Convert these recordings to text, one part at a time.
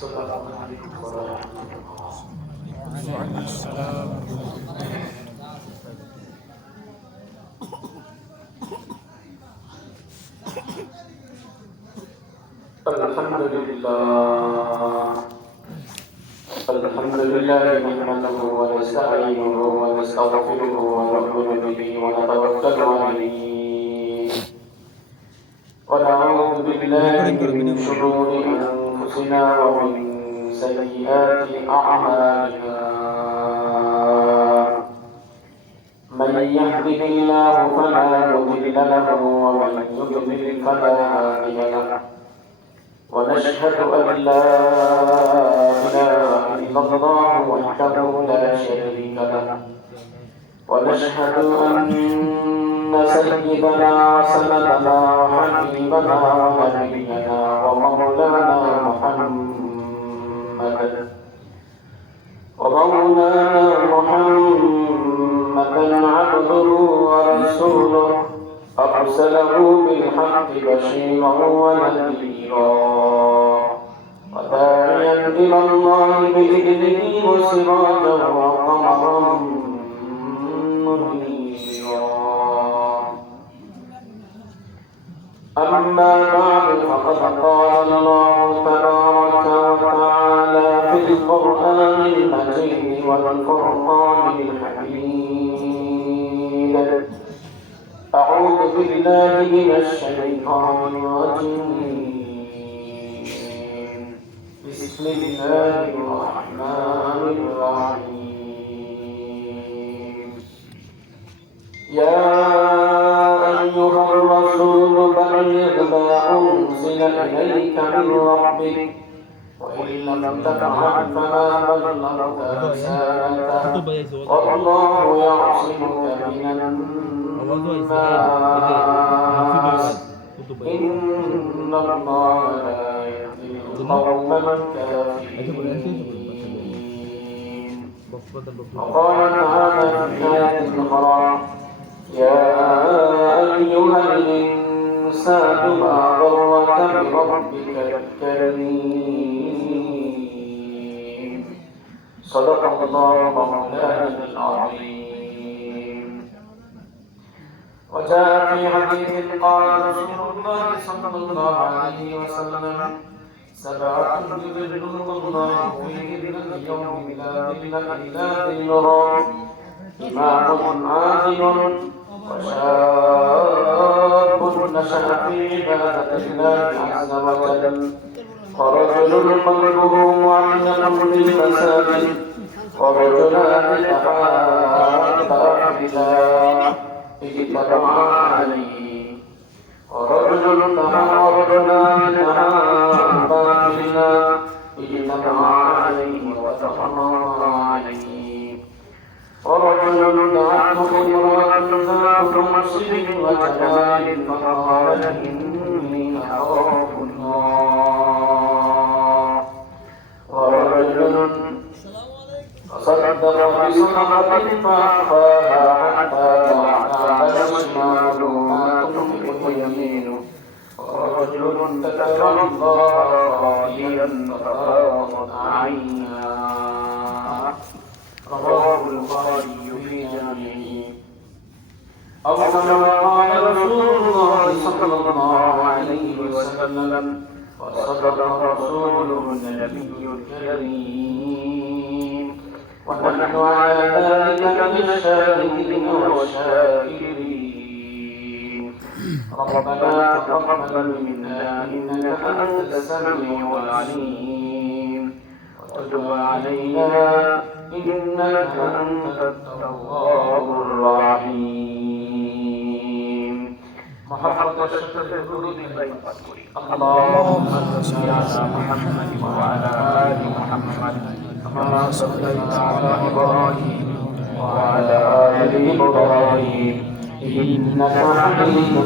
السلام عليكم ورحمة الله. وعليكم السلام. الحمد لله نحمده ونستعينه ونستغفره ونؤمن به ونتوكل عليه ونعوذ بالله من شرور أنفسنا ومن سيئات أعمالنا. من يهده الله فلا مضل له ومن يضلل فلا هادي له. ونشهد أن لا إله إلا الله وحده لا شريك له. ونشهد أن سيدنا وسندنا وحبيبنا ونبينا ومولانا محمدا عبده ورسوله أرسله بالحق بشيرا ونذيرا وداعيا إلى الله بإذنه وسراجا وقمرا منيرا. أما بعد فقد قال الله تبارك وتعالى في القرآن المجيد والفرقان الحميد: أعوذ بالله من الشيطان الرجيم. بسم الله الرحمن الرحيم. يا أيها الرسول بلغ ما أنزل إليك من ربك وإن لم تفعل فما بلغت رسالته والله يعصمك من الناس إن الله لا يهدي القوم الكافرين. وقال تعالى في آية أخرى: يا أيها الإنسان ما غرك بربك الكريم. صدق الله مولانا العظيم. وجاء في حديث قال رسول الله صلى الله عليه وسلم: سبعة يظلهم الله في ظل يوم لا ظل إلا ظله: إمام عادل وشاب نشأ في عبادة الله عز وجل ورجل قلبه معلق بالمساجد ورجلان تحابا بالله اجتمعا عليه ورجلان تحابا بالله اجتمعا عليه وتفرقا عليه ورجل دعته امرأة ذات منصب وجمال فقال إني أخاف الله. ورجل تصدق بصدقة فأخفاها حتى تعلم شماله ما تنفق يمينه. ورجل ذكر الله خاليا ففاضت عيناه. رواه البخاري في جامعه. أو كما قال رسول الله صلى الله عليه وسلم: وصدق رسوله النبي الكريم ونحن على ذلك من الشاهدين والشاكرين. ربنا تقبل منا إنك أنت السميع العليم وتب علينا إنك أنت التواب الرحيم. محمد الشكر اللهم صل على محمد وعلى آل محمد كما صليت على إبراهيم وعلى آل إبراهيم إنك حميد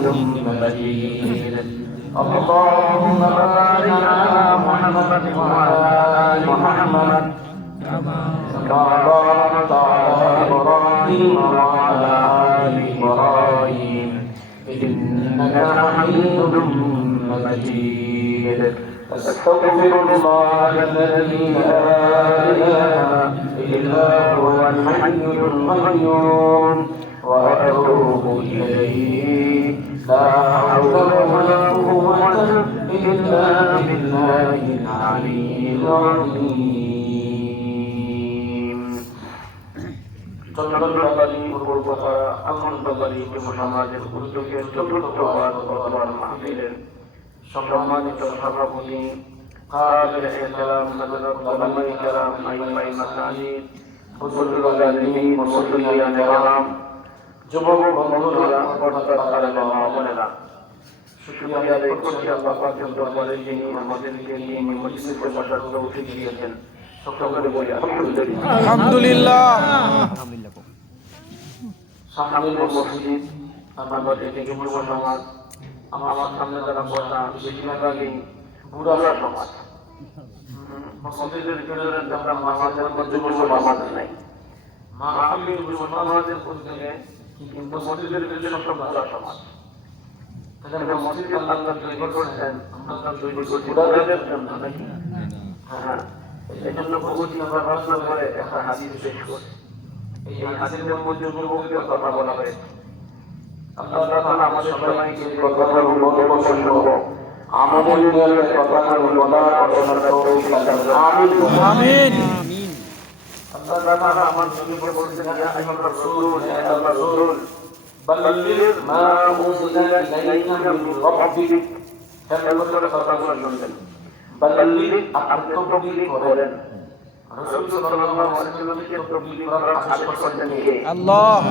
مجيد. اللهم بارك على محمد وعلى آل محمد كما باركت على إبراهيم وعلى آل إبراهيم إنك إنك حميد مجيد أستغفر الله الذي لا إله إلا هو الحي القيوم وأتوب إليه لا حول ولا قوة إلا بالله العلي العظيم চন্দনবাড়ি পূর্বপাড়া আনন্দবাড়ি যুব সমাজের উদ্যোগে চতুর্থ বর্তমান মাহফিলের সম্মানিত সভাপতি কাদের ইসলাম হযরত উলামায়ে কেরাম আইমায়ে মাসাজিদ হুজুরুল আলামিন মুসল্লিয়ান কেরাম যুবক বন্ধুরা পর্দার আড়ালে মা বোনেরা শুকরিয়া আদায় করছি আল্লাহ পাকের দরবারে যিনি আমাদেরকে নিয়ে মজলিসে বসার তৌফিক দিয়েছেন সকলে বলি আলহামদুলিল্লাহ। সামনের মসজিদ আমাদের যুব সমাজ আমার সামনে যারা বসা বেশিরভাগই বুড়া সমাজ মসজিদের ভিতরে আমরা মাহফিলের মধ্যে যুব সমাজ নাই মাহফিল যুব সমাজের উদ্যোগে কিন্তু মসজিদের ভিতরে সব বুড়া সমাজ তাহলে মসজিদ আল্লাহ তৈরি করেছেন আমরা তৈরি করছি বুড়াদের জন্য নাকি হ্যাঁ এই জন্য বহুদিন আমরা ভাষণ করে একটা হাদিস পেশ করি এই হাদিসের মধ্যে যুবকদের কথা বলা হয়েছে আল্লাহ তাআলা আমাদের সবাইকে কথাগুলো বলবো শুনবো আমাদের নিয়তের কথাগুলো বলার অবসর তৌফিক দান করুন আমিন আমিন। আল্লাহ তাআলা আমার নবীকে বলেছেন ইয়া আইয়ুহার রাসূল ইয়া আইয়ুহার রাসূল বাল্লিগ মা উনজিলা ইলাইকা মিন রাব্বিক তারপরে কথাগুলো শুনবেন বাল্লিগ আপনি তাবলীগ করেন রাসূল সাল্লাল্লাহু আলাইহি ওয়াসাল্লামকে তাবলীগ করার আদেশ করেছেন কে আল্লাহ।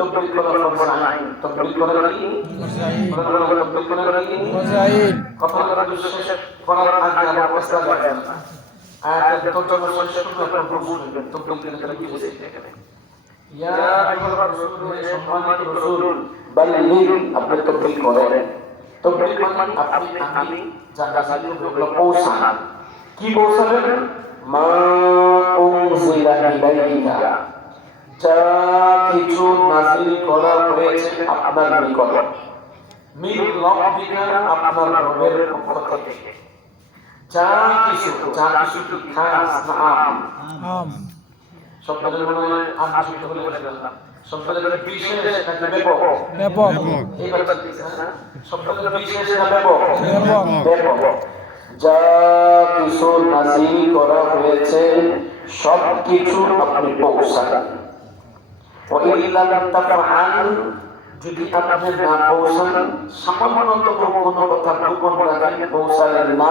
তবলীগ করার ফরজ আইন তবলীগ করা কি তবলীগ করা কি মুজাহিদ কথাটা শেষ করার আগে আমার প্রশ্ন করেন আয়াতের তর্জমা শেষ করে আপনারা বুঝবেন তবলীগের কথা কি বলছে এখানে ইয়া আইয়ুহার রাসূল হে সম্মানিত রাসূল বাল্লিগ আপনি তবলীগ করেন তবলীগ মানে আপনি যা কাজগুলো পৌঁছান কি পৌঁছাবেন মা উনজিলা ইলাইকা যা কিছু নাযিল করা হয়েছে আপনার নিকট মিন রাব্বিকা আপনার রবের পক্ষ থেকে যা কিছু কি খাস না আম আম শব্দের মনে আম শব্দ বলে বলেছিলাম শব্দের বিশেষ নাকি ব্যাপক ব্যাপক এই কথা দিছে না শব্দের বিশেষ না ব্যাপক ব্যাপক ব্যাপক যা কিছু নাযিল করা হয়েছে সব কিছু আপনি পৌঁছান ওয়াইল্লাম তাফআল যদি আপনি না পৌঁছান সামান্যতম কোনো কথা গোপন রাখেন পৌঁছালেন না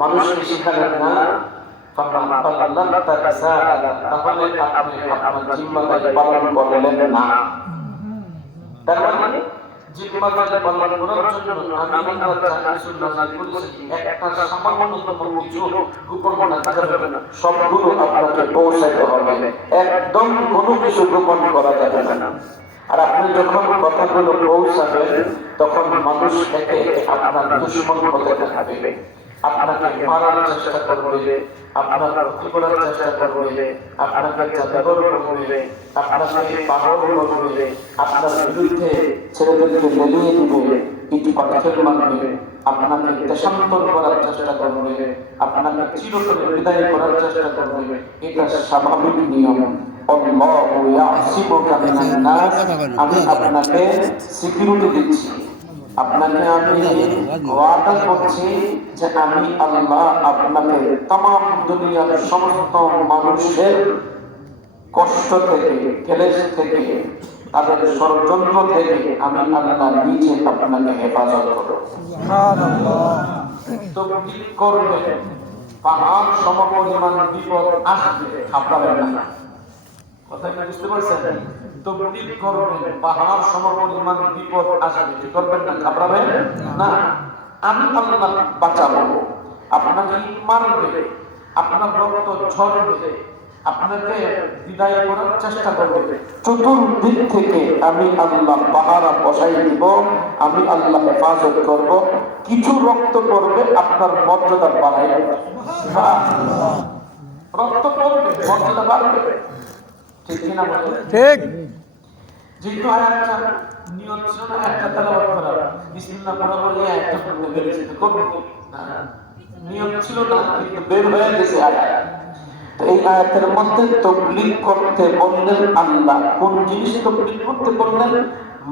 মানুষকে শিখালেন না তাহলে আপনি আপনার জিম্মাদারি পালন করলেন না তার মানে জিম্মাদারি পালন করার জন্য আমি আল্লাহ রাসূল নাযিল করেছি একটা সামান্যতম কিছু গোপন রাখা যাবে না সবগুলো আপনাকে পৌঁছাতে হবে একদম কোনো কিছু গোপন করা যাবে না আর আপনি যখন কথাগুলো পৌঁছাবেন তখন মানুষ থেকে আপনার দুশমন হতে থাকবে আপনাকে মারার চেষ্টা করবে আপনার ক্ষতি করার চেষ্টা করবে আপনাকে জাদুকর করবে আপনাকে পাগল করবে আপনার বিরুদ্ধে ছেলেদেরকে লেলিয়ে দিবে ইট পাথর মারবে আপনাকে দেশান্তর করার চেষ্টা করবে আপনাকে চিরতরে বিদায় করার চেষ্টা করবে এটা স্বাভাবিক নিয়ম আল্লাহু ইয়াসিবুকা মিনান নাস আমি আপনাকে সিকিউরিটি দিচ্ছি আপনাকে আমি ওয়াদা করছি যে আমি আল্লাহ আপনাকে तमाम দুনিয়ার সমস্ত মানুষের কষ্ট থেকে ক্লেশ থেকে তাদের ষড়যন্ত্র থেকে আমি আল্লাহ নিজে আপনাকে হেফাজত করব সুবহানাল্লাহ। তবলীগ করবে পাহাড় সমপরিমাণ বিপদ আসবে ঘাবড়াবেন না কথা কি বুঝতে পারছেন তবলীগ করবেন পাহাড় সমপরিমাণ বিপদ আসবে কি করবেন না ঘাবড়াবেন না আমি আল্লাহ বাঁচাবো আপনাকে মারবে আপনার রক্ত ঝরবে আপনাকে বিদায় করার চেষ্টা করবে চতুর্দিক থেকে আমি আল্লাহ পাহারা বসাই দিব আমি আল্লাহ হেফাজত করব কিছু রক্ত পড়বে আপনার মর্যাদা বাড়াই দেবে রক্ত পড়বে মর্যাদা বাড়বে ঠিক কিনা বলেন ঠিক যেহেতু আয়াতটা নিয়ত ছিল না একটা তেলাওয়াত করার, বিসমিল্লাহ পড়া বলে একটা পড়তে পেরেছি, তো করব না, নিয়ত ছিল না কিন্তু বের হয়ে গেছে আয়াত। তো এই আয়াতের মধ্যে তাবলীগ করতে বললেন আল্লাহ, কোন জিনিস তাবলীগ করতে বললেন?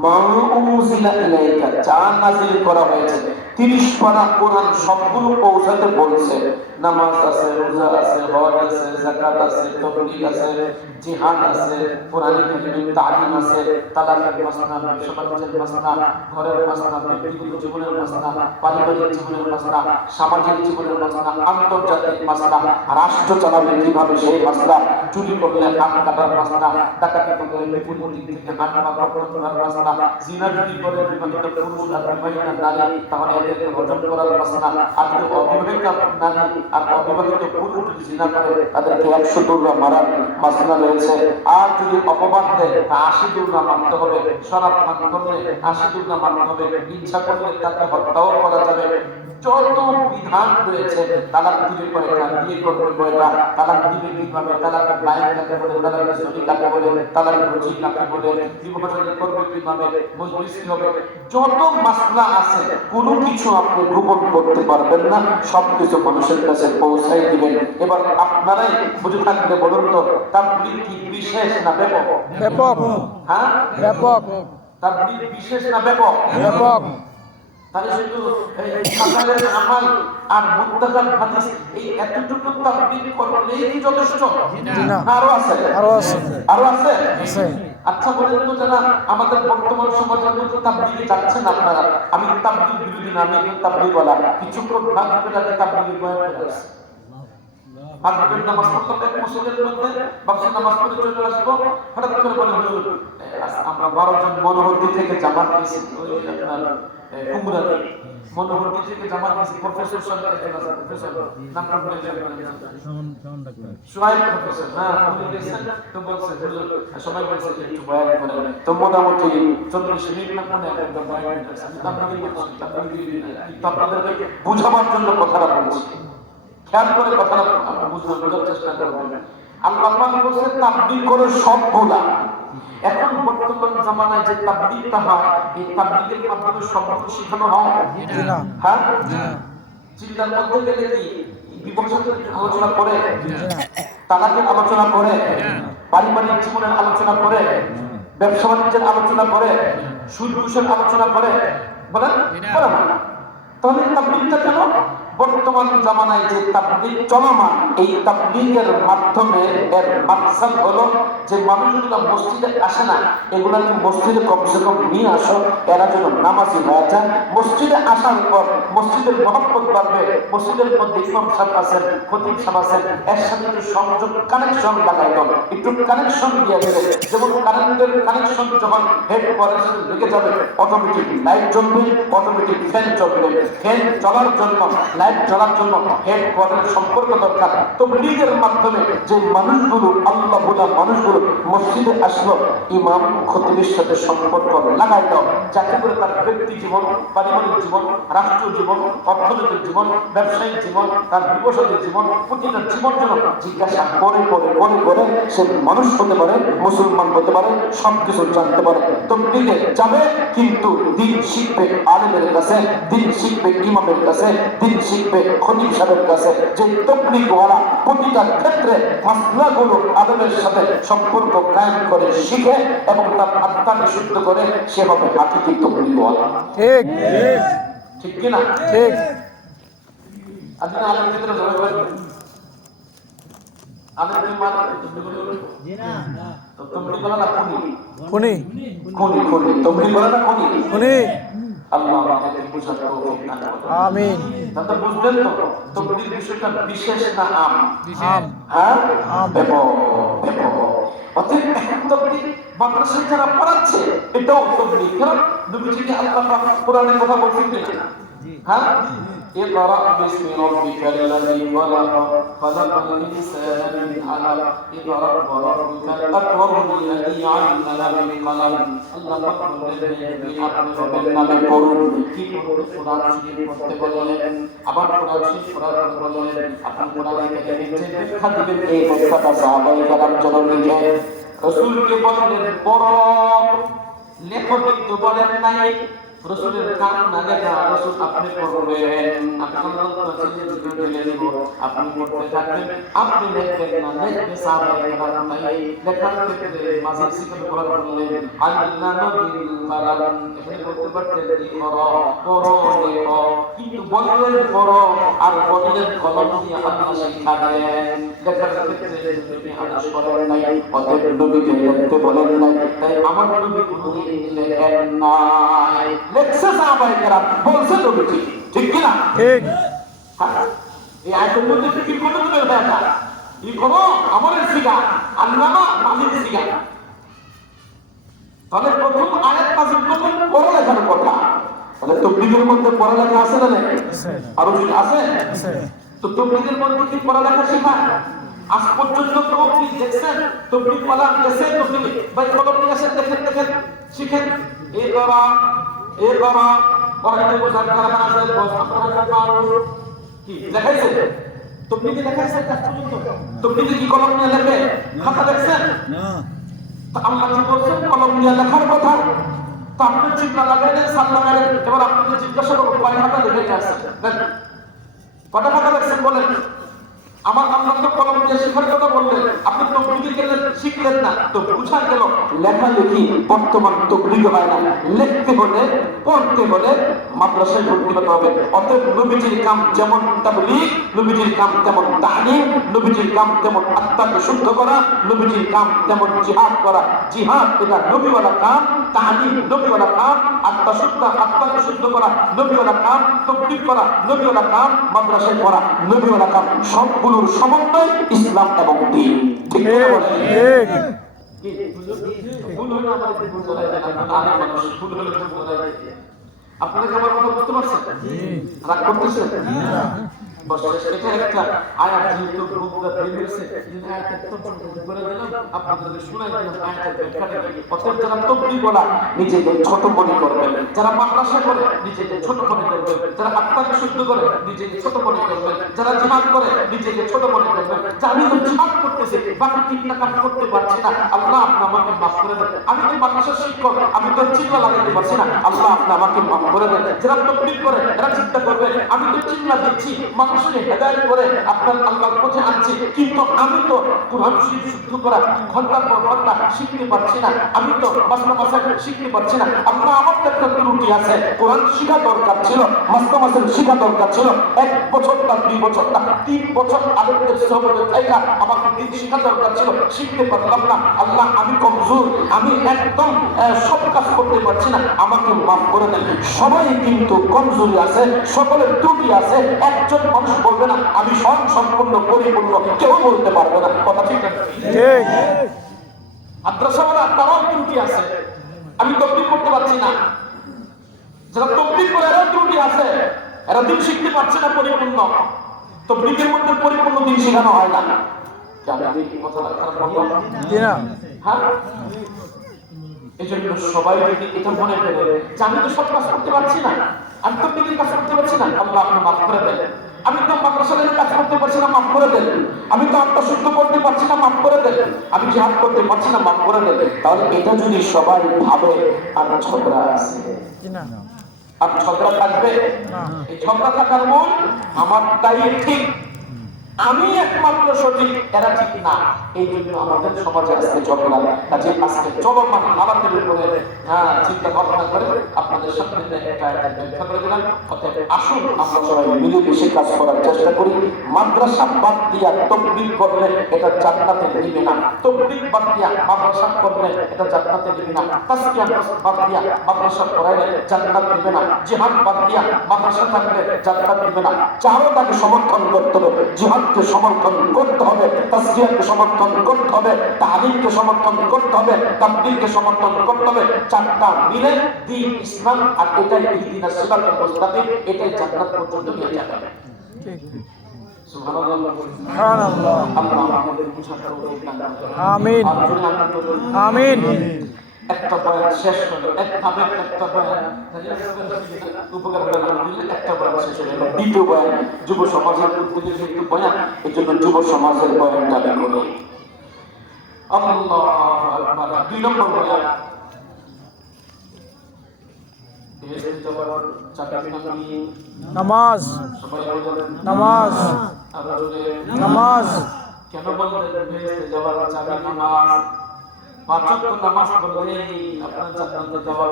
মা উনজিলা ইলাইকা, যা নাযিল করা হয়েছে, 30 পারা কোরআন সবগুলো পৌঁছাতে বলছে। নামাজ আছে, রোজা আছে, হজ আছে, যাকাত আছে, তাবলীগ আছে, জিহাদ আছে, কোরআনের কারিমের তালিম আছে, তালাকের মাসলা, ব্যবসা বাণিজ্যের মাসলা, ঘরের মাসলা, ব্যক্তিগত জীবনের মাসলা, পারিবারিক জীবনের মাসলা, সামাজিক জীবনের মাসলা, আন্তর্জাতিক মাসলা, রাষ্ট্র চালাবে কিভাবে সেই মাসলা, চুরি করলে হাত কাটার মাসলা, ডাকাতি করলে বিপরীত দিক থেকে হাত পা করার মাসলা, জিনা যদি করে বিবাহিত পুরুষ আর বিবাহিত নারী তাহলে এদেরকে বর্জন করার মাসলা, আর যদি অবিবাহিত নারী আর অবিবাহিত পুরুষ যদি জিনা করে তাদেরকে 100 দৌড়া মারার মাসলা রয়েছে। আর যদি অপবাদ দেয় তা 80 দৌড়া মারতে হবে, শরাব পান করলে 80 দৌড়া মারতে হবে, ইচ্ছা করলে তাকে হত্যাও করা যাবে। যত বিধান রয়েছে, তালাক দিলে কয়টা, বিয়ে করবে কয়টা, তালাক দিলে কিভাবে, তালাকের বাইন কাকে বলে, তালাকের সহি কাকে বলে, তালাকের রুজি কাকে বলে, বিবাহ করবে কিভাবে, মজলিস কি হবে, যত মাসলা আছে কোনো কিছু আপনি গোপন করতে পারবেন না, সবকিছু মানুষের কাছে পৌঁছাই দিবেন। এবার আপনারাই বুঝে থাকলে বলুন তো, তাবলীগ কি বিশেষ না ব্যাপক? ব্যাপক। হ্যাঁ, ব্যাপক। তাবলীগ বিশেষ না ব্যাপক? ব্যাপক। তাহলে শুধু সকালের আমাল আর মুত্তাকাল হাদিস এই এতটুকু তাবলীগ করলেই কি যথেষ্ট? জি না, আরো আছে, আরো আছে, আরো আছে। আছে। আচ্ছা বলেন তো যারা আমাদের বর্তমান সমাজের মধ্যে তাবলীগে যাচ্ছেন আপনারা, আমি তাবলীগ বিরোধী না, আমি তাবলীগ বলা, কিছুক্ষণ ভাগবে যাতে তাবলীগের বয়ান করে আসে। মাগরিবের নামাজ পড়তে মসজিদের মধ্যে বাক্সে নামাজ পড়তে চলে আসবো, হঠাৎ করে বলে হুজুর আমরা 12 জন মনোহরদি থেকে জামাত দিয়েছি, ওই আপনার কুমড়া মনোহরদি থেকে জামাত দিয়েছি, প্রফেসর সাহেব প্রফেসর নামটা বলে সোহাইব প্রফেসর, হ্যাঁ উনি গেছেন, তো বলছে হুজুর সবাই বলছে একটু বয়ান করেন, তো মোটামুটি 40 মিনিট না মানে একটা বয়ান করেছে। আপনাদেরকে বুঝাবার জন্য কথাটা বলছি, খেয়াল করে কথাটা বোঝার চেষ্টা করবেন। আল্লাহ পাক বলেছে তাবলীগ করো সবগুলা। এখন বর্তমান জামানায় যে তাবলীগটা হয়, এই তাবলীগের মাধ্যমে সবকিছু শেখানো হয়। জি না, হ্যাঁ, চিন্তার মধ্যে গেলে কি বিবাহের আলোচনা করে, তালাকের আলোচনা করে, পারিবারিক জীবনের আলোচনা করে, ব্যবসা বাণিজ্যের আলোচনা করে, সুদ ঘুষের আলোচনা করে, বলেন করে না? তাহলে তাবলীগটা কেন? বর্তমান জামানায় যে তাবলীগ চলমান, এই তাবলীগের মাধ্যমে এর মাকসাদ হলো যে মানুষগুলো মসজিদে আসে না, এগুলাকে মসজিদে কমসে কম নিয়ে আসো, এরা যেন নামাজি হয়ে যায়। মসজিদে আসার পর মসজিদের মহব্বত বাড়বে, মসজিদের মধ্যে ইমাম সাহেব আছেন, খতিব সাহেব আছেন, এর সাথে একটু সংযোগ কানেকশন লাগাই দাও, একটু কানেকশন দিয়ে দেবে। যেমন কারেন্টের কানেকশন যখন হেড ওয়ারের সাথে লেগে যাবে, অটোমেটিক লাইট জ্বলবে, অটোমেটিক ফ্যান চলবে, ফ্যান চলার জন্য লাইট জ্বলার জন্য হেড ওয়ারের সম্পর্ক দরকার। তো তাবলীগের মাধ্যমে যে মানুষগুলো আল্লাহ বোঝা মানুষগুলো মসজিদে আসলো, ইমাম খতিবের সাথে সম্পর্ক লাগাই দাও, যাতে করে তার ব্যক্তি জীবন, পারিবারিক জীবন, রাষ্ট্রীয় জীবন, অর্থনৈতিক জীবন, ব্যবসায়িক জীবন, তার বিকশিত জীবন, প্রতিটা জীবন যেন জিজ্ঞাসা করে করে করে করে সে মানুষ হতে পারে, মুসলমান হতে পারে, সবকিছু জানতে পারে। তাবলীগে যাবে কিন্তু দিন শিখবে আলেমের কাছে, দিন শিখবে ইমামের কাছে, দিন শিখবে খতিব সাহেবের কাছে। যে তাবলীগওয়ালা প্রতিটা ক্ষেত্রে মাসলাগুলো আলেমের সাথে সম্পর্ক কায়েম করে শিখে এবং তার আত্মাকে শুদ্ধ করে, সে হবে হাকিকি তাবলীগওয়ালা। ঠিক ঠিক কি না? ঠিক। আপনি আলেমের ক্ষেত্রে জবাব আলেমের মানে জি না, তো তাবলীগওয়ালা না খুনি খুনি খুনি তাবলীগওয়ালা না খুনি খুনি। আল্লাহ আমাদের বুঝার তৌফিক দান করুন। আমিন। তাহলে বুঝলেন তো তাবলীগ বিষয়টা বিশেষ না আম? আম। হ্যাঁ, আম। ব্যাপক ব্যাপক। অতএব তাবলীগ মাদ্রাসায় যারা পড়াচ্ছে এটাও তাবলীগ। কারণ নবীজি আল্লাহ পাক কোরআনে কথা বলছেন কিনা? হ্যাঁ, اقرأ باسم ربك الذي خلق خلق الإنسان من علق اقرأ وربك الأكرم الذي علم بالقلم আল্লাহ পাক বলেন আপনি রবের নামে পড়ুন। কি পড়ুন? কোরআন শরীফ পড়তে বললেন, আবার কোরআন শরীফ পড়ার পর বললেন আপনি কোরআনকে যে ব্যাখ্যা দিবেন, এই ব্যাখ্যাটা সাহাবায়ে কেরাম জন্য লিখে রাসূলকে বললেন পড়ো। লেখক কিন্তু বলেন নাই রাসূলের কাম না দেখা রাসূল আপনি পড়বেন, আমি আল্লাহর কাছে ঢেলে দেব, আপনি পড়তে থাকবেন, আপনি লিখবেন না লিখবে সাহাবায়ে কেরাম নাই লেখার ক্ষেত্রে মাঝে সিকল করার বললেন আল্লাহ বিল কালাম, এখানে বলতে পারতেন পড়ো পড়ো লেখো, কিন্তু বললেন পড়ো আর বললেন কলম দিয়ে আল্লাহ শিখাবেন। লেখার ক্ষেত্রে তুমি আদেশ করেন নাই, অতএব নবীকে লিখতে বলেন নাই, তাই আমার নবী কোনদিন লেখেন নাই। লেখছে সাহাবায়ে কেরাম, বলছে নবী, ঠিক কি না? ঠিক। হ্যাঁ, এই আয়াতের মধ্যে ফিকির করতে তুমি এটা ই করো আমলের সিগা, আল্লামা নাজির সিগা। তাহলে প্রথম আয়াত নাযিল করলেন পড়ালেখার কথা, তাহলে তাবলীগের মধ্যে পড়ালেখা আছে না নাই? আরো কি আছে? তো তাবলীগের মধ্যে কি পড়ালেখা শেখায়? আজ পর্যন্ত তাবলীগ দেখছেন? তাবলীগ ওয়ালা দেশে তাবলীগ ভাই কলম নিয়ে আসেন, দেখেন শিখেন, এই করা পড়াতে বোঝার কারণ আছে, বোঝার কারণ কি দেখাইছে? তাবলীগে দেখাইছে কাজ পর্যন্ত? তাবলীগে কি কলম নিয়ে লেখে? খাতা দেখছেন? না। আল্লাহ কি বলছেন কলম নিয়ে লেখার কথা? তো আপনি চিন্তা লাগাইলেন, সাল লাগাইলেন, এবার আপনাকে জিজ্ঞাসা করবো কয় খাতা লিখে আসছেন? কটা খাতা লিখছেন বলেন? আমার আল্লাহ তো কলম দিয়ে শেখার কথা বললেন, আপনি তাবলীগে গেলেন শিখলেন না, তো বুঝা গেল লেখালেখি বর্তমান তাবলীগ হয় না। লিখতে হলে পড়তে হলে মাদ্রাসায় ভর্তি হতে হবে। অতএব নবীজির কাম যেমন তাবলীগ, নবীজির কাম তেমন তালিম, নবীজির কাম তেমন আত্মাকে শুদ্ধ করা, নবীজির কাম তেমন জিহাদ করা। জিহাদ এটা নবীওয়ালা কাম, তালিম নবীওয়ালা কাম, আত্মাকে শুদ্ধ করা নবীওয়ালা কাম, তাবলীগ করা নবীওয়ালা কাম, মাদ্রাসায় পড়া নবীওয়ালা কাম। সবগুলোর সমন্বয় ইসলাম এবং দ্বীন। ঠিক আছে? আপনারা কি আমার কথা বুঝতে পারছেন? রাগ করতেছেন? এটা একটা আয়াত যেহেতু বুকটা বেরিয়েছে, এই আয়াতের তর্জমা করে দিলাম, আপনাদের শোনাই দিলাম আয়াতের ব্যাখ্যাটা। অতএব যারা তাবলীগ বলা নিজেকে ছোট মনে করবেন, যারা মাদ্রাসা করে নিজেকে ছোট মনে করবেন, যারা আত্মাকে শুদ্ধ করে নিজেকে ছোট মনে করবেন, যারা জিহাদ করে নিজেকে ছোট মনে করবেন, যে আমি তো জিহাদ করতেছি বাকি তিনটা কাজ করতে পারছি না, আল্লাহ আপনি আমাকে মাফ করে দেন, আমি তো মাদ্রাসার শিক্ষক, আমি তো চিল্লা লাগাতে পারছি না, আল্লাহ আপনি আমাকে মাফ করে দেন। যারা তাবলীগ করে এরা চিন্তা করবে আমি তো চিল্লা দিচ্ছি, মানুষকে হেদায়েত করে আপনার আল্লাহর পথে আনছি, কিন্তু আমি তো কুরআন শরীফ শুদ্ধ করা ঘন্টার পর ঘন্টা শিখতে পারছি না, আমি তো মাসলা মাসাইল শিখতে পারছি না। আল্লাহ আমার তো একটা ত্রুটি আছে, কোরআন শিখা দরকার ছিল, মাসলা মাসাইল শিখা দরকার ছিল, 1 বছর না 2 বছর না 3 বছর আলেমদের সোহবতে থাকা আমাকে দিন শিখা দরকার ছিল, শিখতে পারলাম না। আল্লাহ আমি কমজোর, আমি একদম সব কাজ করতে পারছি না, আমাকে মাফ করে দেন। সবাই কিন্তু কমজোরি আছে, সকলের ত্রুটি আছে। একজন মানুষ বলবে না আমি স্বয়ং সম্পূর্ণ পরিপূর্ণ, কেউ বলতে পারবে না। কথা ঠিক না? ঠিক। মাদ্রাসাওয়ালা তারাও ত্রুটি আছে, আমি তাবলীগ করতে পারছি না। যারা তাবলীগ করে এরাও ত্রুটি আছে, এরা দিন শিখতে পারছে না পরিপূর্ণ। তাবলীগের মধ্যে পরিপূর্ণ দিন শেখানো হয় না। আমি কি কথা খারাপ বললাম? হ্যাঁ, এই জন্য সবাই যদি এটা মনে করে যে আমি তো সব কাজ করতে পারছি না, আমি তো তাবলীগের কাজ করতে পারছি না, আল্লাহ আপনি মাফ করে দেন। আমি তো মাদ্রাসার কাজ করতে পারছি না, মাফ করে দেন। আমি তো আত্মা শুদ্ধ করতে পারছি না, মাফ করে দেন। আমি জিহাদ করতে পারছি না, মাফ করে দেন। তাহলে এটা যদি সবাই ভাবে আর ঝগড়া আছে না, আর ঝগড়া থাকবে না। এই ঝগড়া থাকার মূল আমারটাই ঠিক, আমি একমাত্র সঠিক, এরা ঠিক না। এই জন্য আমাদের সমাজে আজকে ঝগড়া। কাজে আজকে চলমান হালাতের উপরে চিন্তা ভাবনা করে আপনাদের সামনে একটা ব্যাখ্যা করে দিলাম। অতএব আসুন আমরা সবাই মিলেমিশে কাজ করার চেষ্টা করি। মাদ্রাসা বাদ দিয়া তাবলীগ করলে এটা জান্নাতে নেবে না, তাবলীগ বাদ দিয়া মাদ্রাসা করলে এটা জান্নাতে নেবে না, তাসকিয়া বাদ দিয়া মাদ্রাসা পড়াইলে জান্নাত নেবে না, জিহাদ বাদ দিয়া মাদ্রাসা থাকলে জান্নাত নেবে না। চারটাকে সমর্থন করতে হবে, জিহাদকে সমর্থন করতে হবে, তাসকিয়াকে সমর্থন করতে হবে, তালিমকে সমর্থন করতে হবে, তাবলীগকে সমর্থন করতে হবে। চারটা মিলে দ্বীন ইসলাম, আর এটাই ইহদিনাস সিরাতাল মুস্তাকিম, এটাই জান্নাত পর্যন্ত নিয়ে যাবে। ঠিক। সুবহানাল্লাহ, সুবহানাল্লাহ। আল্লাহ আমাদের বুঝার তৌফিক দান করুন। আমিন, আমিন। একটা বয়ান শেষ হলো, একটা বয়ান উপকার হলো, আলহামদুলিল্লাহ একটা বয়ান শেষ হলো। দ্বিতীয় বয়ান যুব সমাজের উদ্যোগে যেহেতু বয়ান, এই জন্য যুব সমাজের বয়ানটা আমি করি। আল্লাহু আকবার। 2 নম্বর বয়ান, বেহেশতে যাওয়ার চাবির নাম কি? নামাজ সবাই বলেন নামাজ আরো জোরে নামাজ কেন বললেন বেহেশতে যাওয়ার চাবি নামাজ? পাঁচ ওয়াক্ত নামাজ পড়লেই আপনার জান্নাতে যাওয়া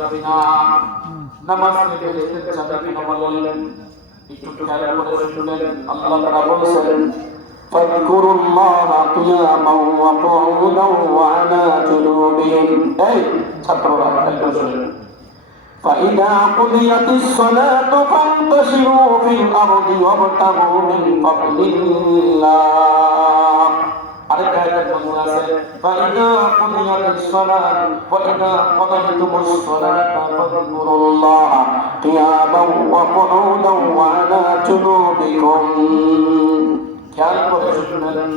যাবে না। নামাজ বেহেশতের চাবি কেন বললেন? একটু খেয়াল করে শুনলেন। আল্লাহ তাআলা বলেছেন فاذكروا الله قياما وقعودا وعلى جنوبهم أي ছাত্ররা খেয়াল করে فإذا قضيت الصلاة فانتشروا في الأرض وابتغوا من فضل الله আরেকটা আয়াত বলা আছে فإذا قضيت الصلاة وإذا قضيتم الصلاة فاذكروا الله قياما وقعودا وعلى جنوبكم খেয়াল করে শুনলেন।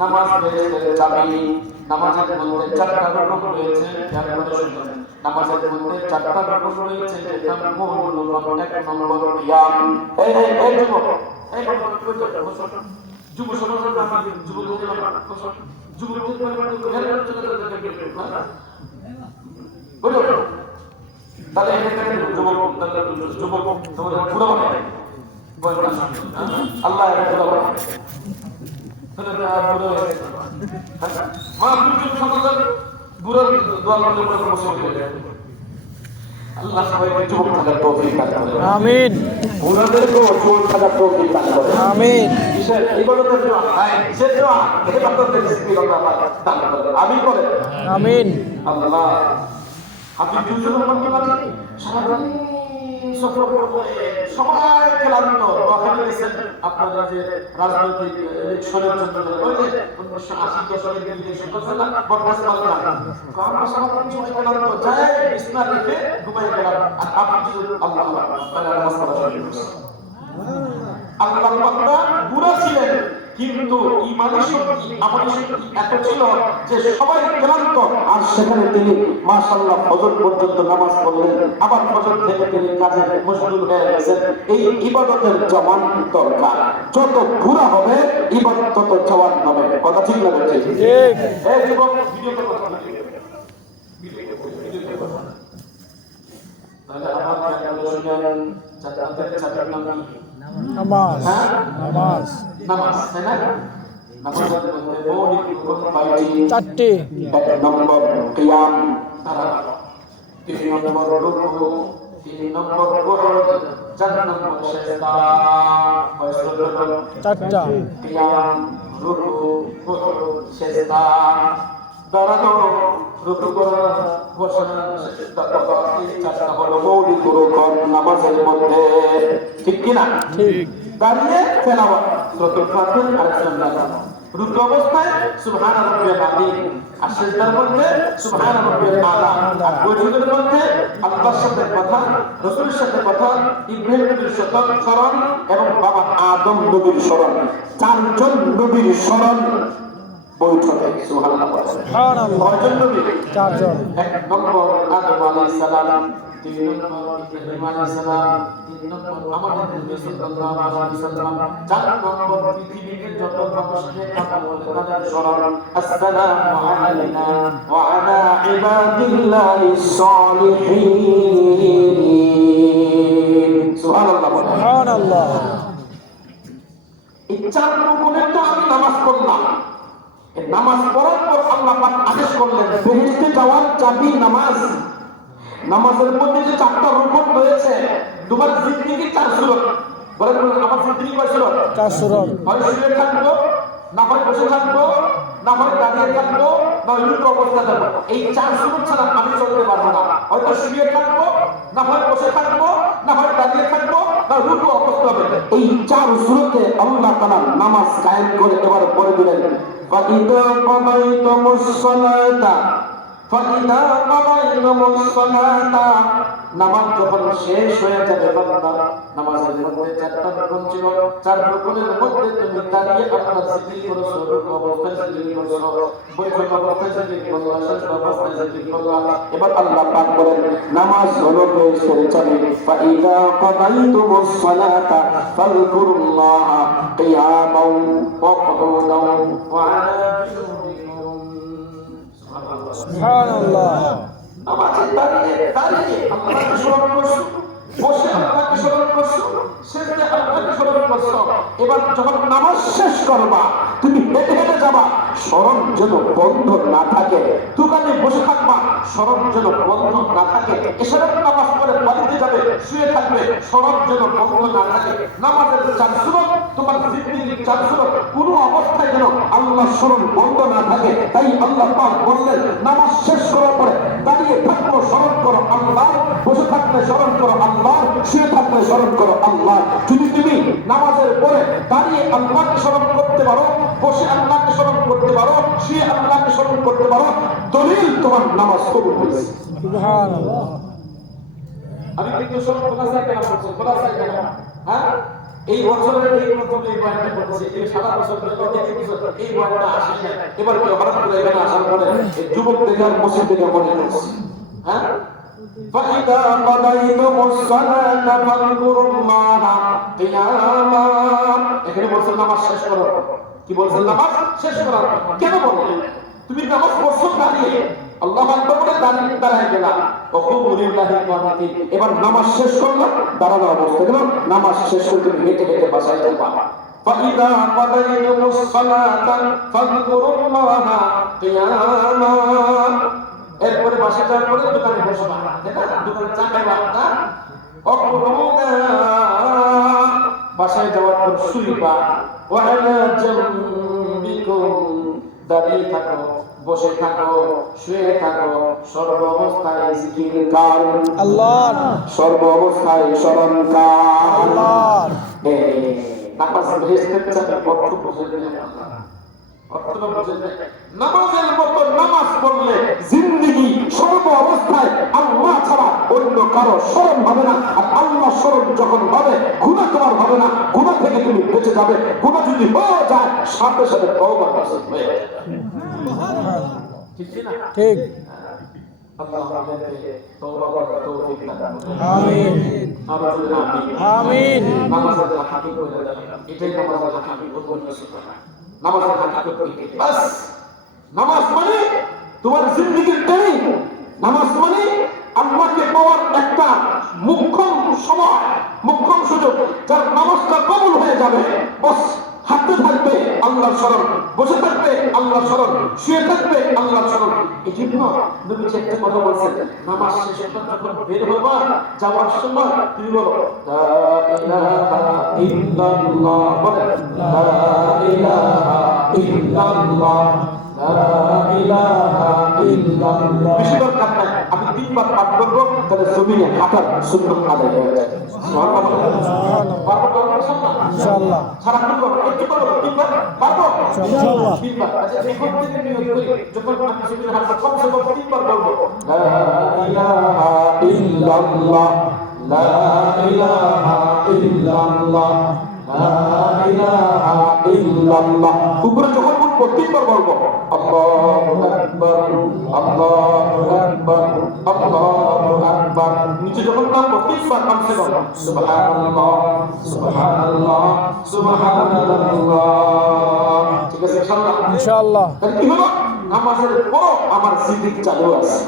নামাজ বেহেশতের চাবি। নামাজের মধ্যে চারটা রকম রয়েছে, খেয়াল করে শুনলেন। নামাজের মধ্যে চারটা রকম রয়েছে, যেটা মূল রকম। এক নম্বর কিয়াম। এই যুবক, এই যুব সমাজ যুবকদের তাহলে যুবক তোমাদের পুরো আল্লাহ আল্লাহ সবাইকে যুবক থাকার তৌফিক দান করেন। আমিন ওনাদেরকেও যুবক থাকার তৌফিক দান করেন। আমিন কিসের ইবাদতের দোয়া? হ্যাঁ, কিসের দোয়া? ইবাদতের ইস্তিগফার আল্লাহ দান করেন। আমিন বলেন। আমিন আল্লাহ হাবিব জুজুর রহমান সারা সফর করে সবাই ক্লান্ত ওখানে গেছেন। আপনারা যে রাজনৈতিক ইলেকশনের জন্য ওই যে 1980 দশকের দিকে করছেন না বদমাশ মালকা আমরা সবাই ক্লান্ত যায় বিছনা রেখে ঘুমিয়ে গেলাম। আর আপনি আল্লাহ আল্লাহ বান্দা পুরো ছিলেন, কিন্তু ঈমানী শক্তি আমলী শক্তি এত ছিল যে সবাই ক্লান্ত। আর সেখানে তিনি মাশাআল্লাহ ফজর পর্যন্ত নামাজ পড়লেন, আবার ফজর থেকে তিনি কাজে মশগুল হয়ে গেছেন। এই ইবাদতের জওয়ান দরকার। যত ঘোরা হবে ইবাদত তত জওয়ান হবে। কথা ঠিক না ঠিক? ঠিক এই যুবক ভিডিও করো, তাহলে আমার খেয়াল করে শুনেন। জান্নাতের চাবির নাম কি? নামাজ নামাজ নামাজ, তাই না? নামাজের মধ্যে মৌলিক রুকন কয়টি? চারটি। এক নম্বর কিয়াম, দুই নম্বর রুকু, তিন নম্বর কুউদ, চার নম্বর সিজদা। চারটা। কিয়াম, রুকু, কুউদ, সিজদা। দাঁড়ানো, রুকু করা, বসানো, সিজদা করা, এই চারটা হলো মৌলিক রুকন নামাজের মধ্যে। ঠিক কি না? ঠিক। দাঁড়িয়ে তেলাওয়াত সূরাতুল ফাতিহা আর সুন্নাহ। রুকু অবস্থায় সুবহান রাব্বিয়াল আযীম, আর সিজদার মধ্যে সুবহান রাব্বিয়াল আলা। আর বৈঠকের মধ্যে আল্লাহর সাথে কথা, রাসূলের সাথে কথা, ইব্রাহিম নবীর সাথে স্মরণ এবং বাবা আদম নবীর স্মরণ। চারজন নবীর স্মরণ বৈঠকে। সুবহানাল্লাহ। সুবহানাল্লাহ। কয়জন নবী? চারজন। এক নম্বর আদম আলাইহিস সালাম, দুই নম্বর ইব্রাহিম আলাইহিস সালাম, তিন নম্বর আমাদের নবী সাল্লাল্লাহু আলাইহি ওয়াসাল্লাম, চার নম্বর পৃথিবীর যত মানুষকে কথা বলে তাদের স্মরণ। আসসালামু আলাইনা ওয়া আলা ইবাদিল্লাহিস সালিহিন। সুবহানাল্লাহ। সুবহানাল্লাহ। এই চার রকমের তো আমি নামাজ পড়লাম। এই নামাজ পড়ার পর আল্লাহ পাক আদেশ করলেন বেহেশতে যাওয়ার চাবি নামাজ। নামাজের মধ্যে যে চারটা রুকন রয়েছে, তোমার জিন্দেগির চার সুরত। বলেন আমার জিন্দেগি কয় সুরত? চার সুরত। হয় শুয়ে থাকবো, না হয় বসে থাকবো, না হয় দাঁড়িয়ে থাকবো, না হয় রুকু অবস্থায় থাকবো। এই চার সুরত ছাড়া আমি চলতে পারবো না। হয়তো শুয়ে থাকবো, না হয় বসে থাকবো, না হয় দাঁড়িয়ে থাকবো, না রুকু অবস্থা হবে। এই চার সুরতে আল্লাহ তাআলা নামাজ কায়েম করে এবার পড়ে দিলেন ফাইদা কদাইতুমুস সালাতা ফাইদা কদাইতুমুস সালাতা। নামাজ যখন শেষ হয়ে যাবে বান্দা, নামাজের মধ্যে চারটা রুকন ছিল, চার রুকনের মধ্যে তুমি দাঁড়িয়ে আল্লাহর জিকির করছো, রুকু অবস্থায় জিকির করছো, বৈঠক অবস্থায় জিকির করছো, শেষ অবস্থায় জিকির করছো। এবার আল্লাহ পাক বলেন নামাজ হলো বেহেশতের চাবি। ফাইদা কদাইতুমুস সালাতা ফাযকুরুল্লাহা কিয়ামান ওয়া কুউদান ওয়া আলা জুনুবিকুম। সুবহানাল্লাহ। নামাজে দাঁড়িয়ে দাঁড়িয়ে আল্লাহকে স্মরণ করছো, বসে আল্লাহকে স্মরণ করছো, সেজদায় আল্লাহকে স্মরণ করছো। এবার যখন নামাজ শেষ করবা, তুমি হেঁটে হেঁটে যাবা, স্মরণ যেন বন্ধ না থাকে। দোকানে বসে থাকবা, স্মরণ যেন বন্ধ না থাকে। এশারার নামাজ পড়ে বাড়িতে যাবে, শুয়ে থাকবে, স্মরণ যেন বন্ধ না থাকে। নামাজের 4 সুন্নাত, তোমার জিন্দেগির 4 সুন্নাত, কোনো অবস্থায় যেন আল্লাহ স্মরণ বন্ধ না থাকে। তাই আল্লাহ পাক বললেন, নামাজ শেষ করার পরে দাঁড়িয়ে থাকলো স্মরণ করো আল্লাহ, বসে থাকলে স্মরণ করো আল্লাহ, শুয়ে থাকলে স্মরণ করো আল্লাহ। যদি তুমি নামাজের পরে দাঁড়িয়ে আল্লাহকে স্মরণ করতে পারো, বসে আল্লাহকে স্মরণ করতে পারো, শুয়ে আল্লাহকে স্মরণ করতে পারো, দলিল তোমার নামাজ কবুল হয়েছে। সুবহানাল্লাহ। আমি কিন্তু সব খোলাসায় কেন বলছি, খোলাসায় কেন? হ্যাঁ, এই বছরের এই প্রথম এই বয়ানটা করছি, এই সারা বছর এই বয়ানটা আসে না। এবার কি হঠাৎ করে এখানে আসার পরে এই যুবক থেকে আর মসজিদ থেকে মনে করছি, হ্যাঁ, فَإِذَا قَضَيْتُمُ الصَّلَاةَ فَاذْكُرُوا اللَّهَ قِيَامًا। এখানে বলছেন নামাজ শেষ করো। কি বলছেন? নামাজ শেষ করো। কেন বললেন? তুমি নামাজ পড়ছো দাঁড়িয়ে, আল্লাহু আকবার বলে দাঁড়িয়ে গেলা, ওকুমুলিল্লাহি ওয়ানাতি। এবার নামাজ শেষ করলাম, দাঁড়ানো অবস্থায় গেলাম, নামাজ শেষ করে তুমি হেঁটে হেঁটে বাসায় যাবা। فَإِذَا قَضَيْتُمُ الصَّلَاةَ فَاذْكُرُوا اللَّهَ قِيَامًا। এরপরে বাসায় যাওয়ার পরে দোকানে বসবা, তাই না? দোকানে চা খাইবা না? অকুমুনা, বাসায় যাওয়ার পর শুইবা। ওয়ালা জামবিকুম, দাঁড়িয়ে থাকো, বসে থাকো, শুয়ে থাকো, সর্ব অবস্থায় জিকির কার আল্লাহ, সর্ব অবস্থায় স্মরণ কার আল্লাহ। নামাজ বেহেশতের চাবি অর্থ বুঝে নেন। নামাজের মতো নামাজ পড়লে জিন্দেগি সর্ব অবস্থায় আল্লাহ ছাড়া অন্য কারো স্মরণ হবে না। আর আল্লাহ স্মরণ যখন হবে, গুনাহ তোমার হবে না, গুনাহ থেকে তুমি বেঁচে যাবে। গুনাহ যদি হয়ে যায়, সাথে সাথে তওবা নসিব হয়ে যাবে। ঠিক না? ঠিক। আল্লাহ আমাদেরকে তওবা করার তৌফিক দান করুন। আমিন, আমরা বলি আমিন। আমিন। নামাজের হাকিকত হয়ে যাবে, এটাই নামাজের হাকিকত বলতেছি। নামাজের হাকিকত কি? বাস নামাজ মানে তোমার জিন্দেগির ট্রেনিং। নামাজ মানে আল্লাহকে পাওয়ার একটা মুখ্যম সময়, মুখ্যম সুযোগ। যার নামাজটা কবুল হয়ে যাবে, বাস হাঁটতে থাকবে আল্লাহর স্মরণ, বসে থাকবে আল্লাহর স্মরণ, শুয়ে থাকবে আল্লাহর স্মরণ। এই জন্য নবী একটা কথা বলছেন, নামাজ শেষ করে যখন বের হবা, যাওয়ার সময় তুমি বলো লা ইলাহা ইল্লাল্লাহ, বলে লা ইলাহা ইল্লাল্লাহ, লা ইলাহা ইল্লাল্লাহ। বেশি দরকার নাই, আমি 3 বার পাঠ করব, তাহলে জমিনে হাঁটার সুন্নাত আদায় হয়ে যাবে। সুবহানাল্লাহ। ইনশাআল্লাহ। সারাক্ষণ করবো, একটু করবো, 3 বার পারবো ইনশাআল্লাহ। 3 বার। আচ্ছা, এখন থেকে নিয়ত করি, যখন আমি জমিনে হাঁটবো কমসে কম 3 বার বলবো লা ইলাহা ইল্লাল্লাহ, লা ইলাহা ইল্লাল্লাহ, লা ইলাহা ইল্লাল্লাহ। উপরে যখন উঠবো 3 বার বলবো আল্লাহু আকবার, আল্লাহু আকবার, আল্লাহু আকবার। নিচে যখন নামবো 3 বার কমসে কম সুবহানাল্লাহ, সুবহানাল্লাহ, সুবহানাল্লাহ। ঠিক আছে ইনশাআল্লাহ? ইনশাআল্লাহ। তাহলে কি হলো? নামাজের পর আমার জিকির চালু আছে,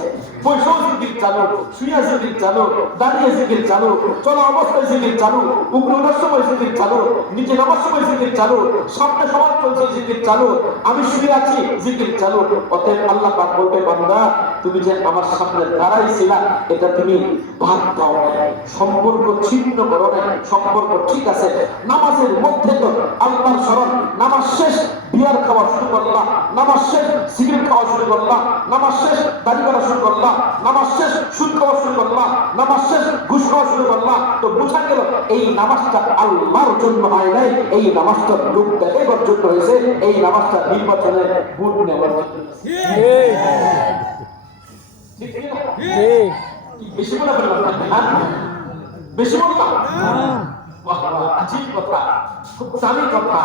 বৈশাখ জিকির চালু, শুয়া জিকির চালু, দাঁড়িয়ে জিকির চালু, চলা অবস্থায় জিকির চালু, উপরে ওঠার সময় জিকির চালু, নিচে নামার সময় জিকির চালু, সামনে সমাজ চলছে জিকির চালু, আমি শুয়ে আছি জিকির চালু। অতএব আল্লাহ পাক বলবে, বান্দা তুমি যে আমার সামনে দাঁড়াইছিলা, এটা তুমি ভাত দাও নাই, সম্পর্ক ছিন্ন করো নাই, সম্পর্ক ঠিক আছে। নামাজের মধ্যে তো আল্লাহর স্মরণ। নামাজ শেষ বিয়ার খাওয়া শুরু করলাম, নামাজ শেষ সিগারেট খাওয়া শুরু করলাম, নামাজ শেষ দাড়ি করা শুরু করলাম, নামাজ শেষ সুদ খাওয়া শুরু করলাম, নামাজ শেষ ঘুষ খাওয়া শুরু করলাম, তো বোঝা গেল এই নামাজটা আল্লাহর জন্য হয় নাই, এই নামাজটা লোক দেখাবার জন্য হয়েছে, এই নামাজটা নির্বাচনে ভোট নেওয়ার জন্য। ঠিক, ঠিক না? ঠিক। বেশি বলে ফেললাম না? বেশি বললাম? বাহ বাহ, আজীব কথা, খুব দামি কথা।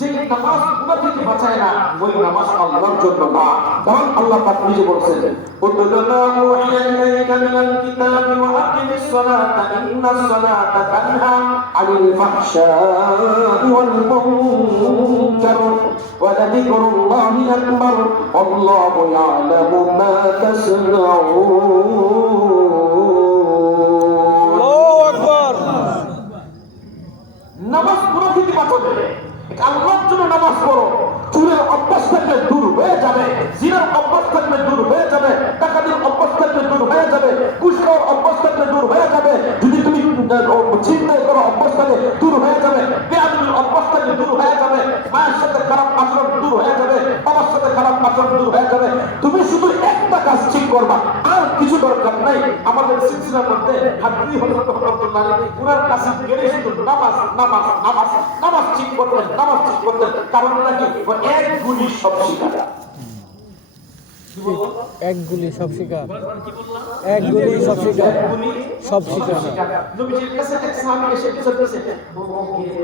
যে নামাজ গুনাহ থেকে বাঁচায় না ওই নামাজ আল্লাহর জন্য না। কারণ আল্লাহ পাক নিজে বলেছেন উতলুমা উহিয়া ইলাইকা মিনাল কিতাবি ওয়া আকিমিস সালাতা ইন্নাস সালাতা তানহা আনিল ফাহশাই ওয়াল মুনকার ওয়া লাযিকরুল্লাহি আকবার আল্লাহু ইয়ালামু মা তাসনাউন। আল্লাহু আকবার। নামাজ গুনাহ থেকে বাঁচাবে, আল্লাহর জন্য নামাজ পড়ো। চুরের অভ্যাস থাকলে দূর হয়ে যাবে, জিনার অভ্যাস থাকলে দূর হয়ে যাবে, ডাকাতির অভ্যাস থাকলে দূর হয়ে যাবে, ঘুষ খাওয়ার অভ্যাস থাকলে দূর হয়ে যাবে, যদি তুমি চিন্তায় করো অভ্যাস থাকলে দূর হয়ে যাবে, বেয়াদবির অভ্যাস থাকলে দূর হয়ে যাবে, মায়ের সাথে খারাপ আচরণ দূর হয়ে যাবে, বাবার সাথে খারাপ আচরণ দূর হয়ে যাবে। তুমি শুধু একটা কাজ ঠিক করবা, আর কিছু দরকার নাই। আমাদের সিলসিলার মধ্যে হাদিস হযরত রাসূলুল্লাহ পুরার কাছে গেলে শুধু নামাজ নামাজ নামাজ নামাজ ঠিক করতেন, নামাজ ঠিক করতেন। কারণটা কি? ও এক গুলি সব শিখাটা। এক গুলি সব শিকার, এক গুলি সব শিকার, সব শিকার। নবীজির কাছে এক সাহাবী এসে বলতেছে ও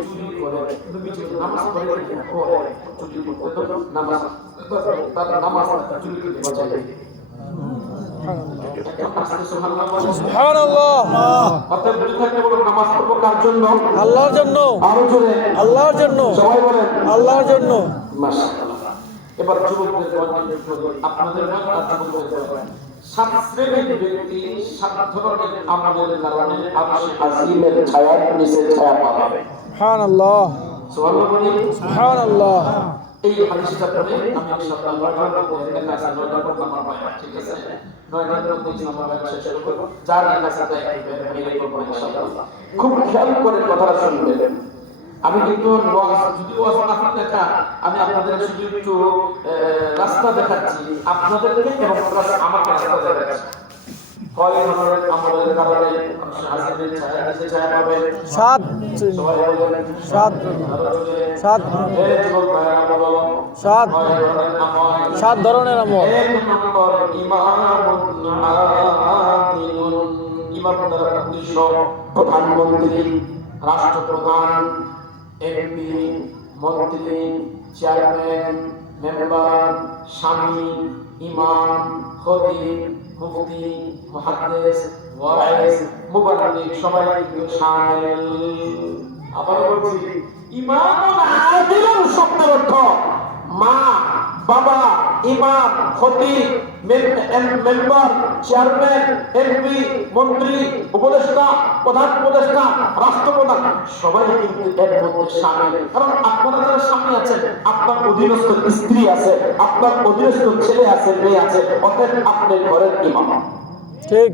চুরি করে, নবীজি নামাজ পড়ে চুরি করতে তো নামাজ তার নামাজ চুরি করতে বাঁচায়। সুবহানাল্লাহ। অতএব বুঝে থাকতে বলো নামাজ পড়বো কার জন্য? আল্লাহর জন্য। আরো জোরে আল্লাহর জন্য। সবাই বলেন আল্লাহর জন্য। মাশাআল্লাহ। এবার যুবকদের আপনাদের সাত শ্রেণীর ব্যক্তি সাত ধরনের আমাদের কারণে আরশে আজিমের ছায়ার নিচে ছায়া পাবে। সুবহানাল্লাহ। সুবহানাল্লাহ। এই হাদিসটা পড়ে আমি ইনশাআল্লাহ নয়টার মধ্যে কাছে নয়টার পর আমার ভাই ঠিক আছে, নয়টার মধ্যে আমার ভাই শেষ করব। যার কাছে তাই বের করব ইনশাআল্লাহ। খুব খেয়াল করে কথাটা শুনবেন। আমি কিন্তু যদি ওয়াজ না থাকে আমি আপনাদের শুধু একটু রাস্তা দেখাচ্ছি আপনাদেরকে এবং প্লাস আমাকে রাস্তা দেখাচ্ছি। কয় ধরনের আমাদের কারণে হাজিরের ছায়া নিচে ছায়া পাবে? সাত সবাই বলেন সাত সাত এই যুবক ভাইরা বলো সাত কয় ধরনের আমল? সাত ধরনের আমল। এক নম্বর ইমামুন আদিলুন। ইমাম দ্বারা উদ্দেশ্য প্রধানমন্ত্রী, রাষ্ট্রপ্রধান, এমপি, মন্ত্রী, চেয়ারম্যান, মেম্বার, স্বামী, ইমাম, খতিব, মুফতি, মুহাদ্দিস, ওয়াইজ, মুবাল্লিগ সবাই কিন্তু শামিল। আবার বলছি ইমামুন আদিলুন শব্দের অর্থ মা, বাবা, ইমাম, খতিব, মেম্বার, চেয়ারম্যান, এমপি, মন্ত্রী, উপদেষ্টা, প্রধান উপদেষ্টা, রাষ্ট্রপ্রধান সবাই কিন্তু এর মধ্যে শামিল। কারণ আপনারা যারা সামনে আছেন আপনার অধীনস্থ স্ত্রী আছে, আপনার অধীনস্থ ছেলে আছে, মেয়ে আছে, অতএব আপনার ঘরের ইমাম। ঠিক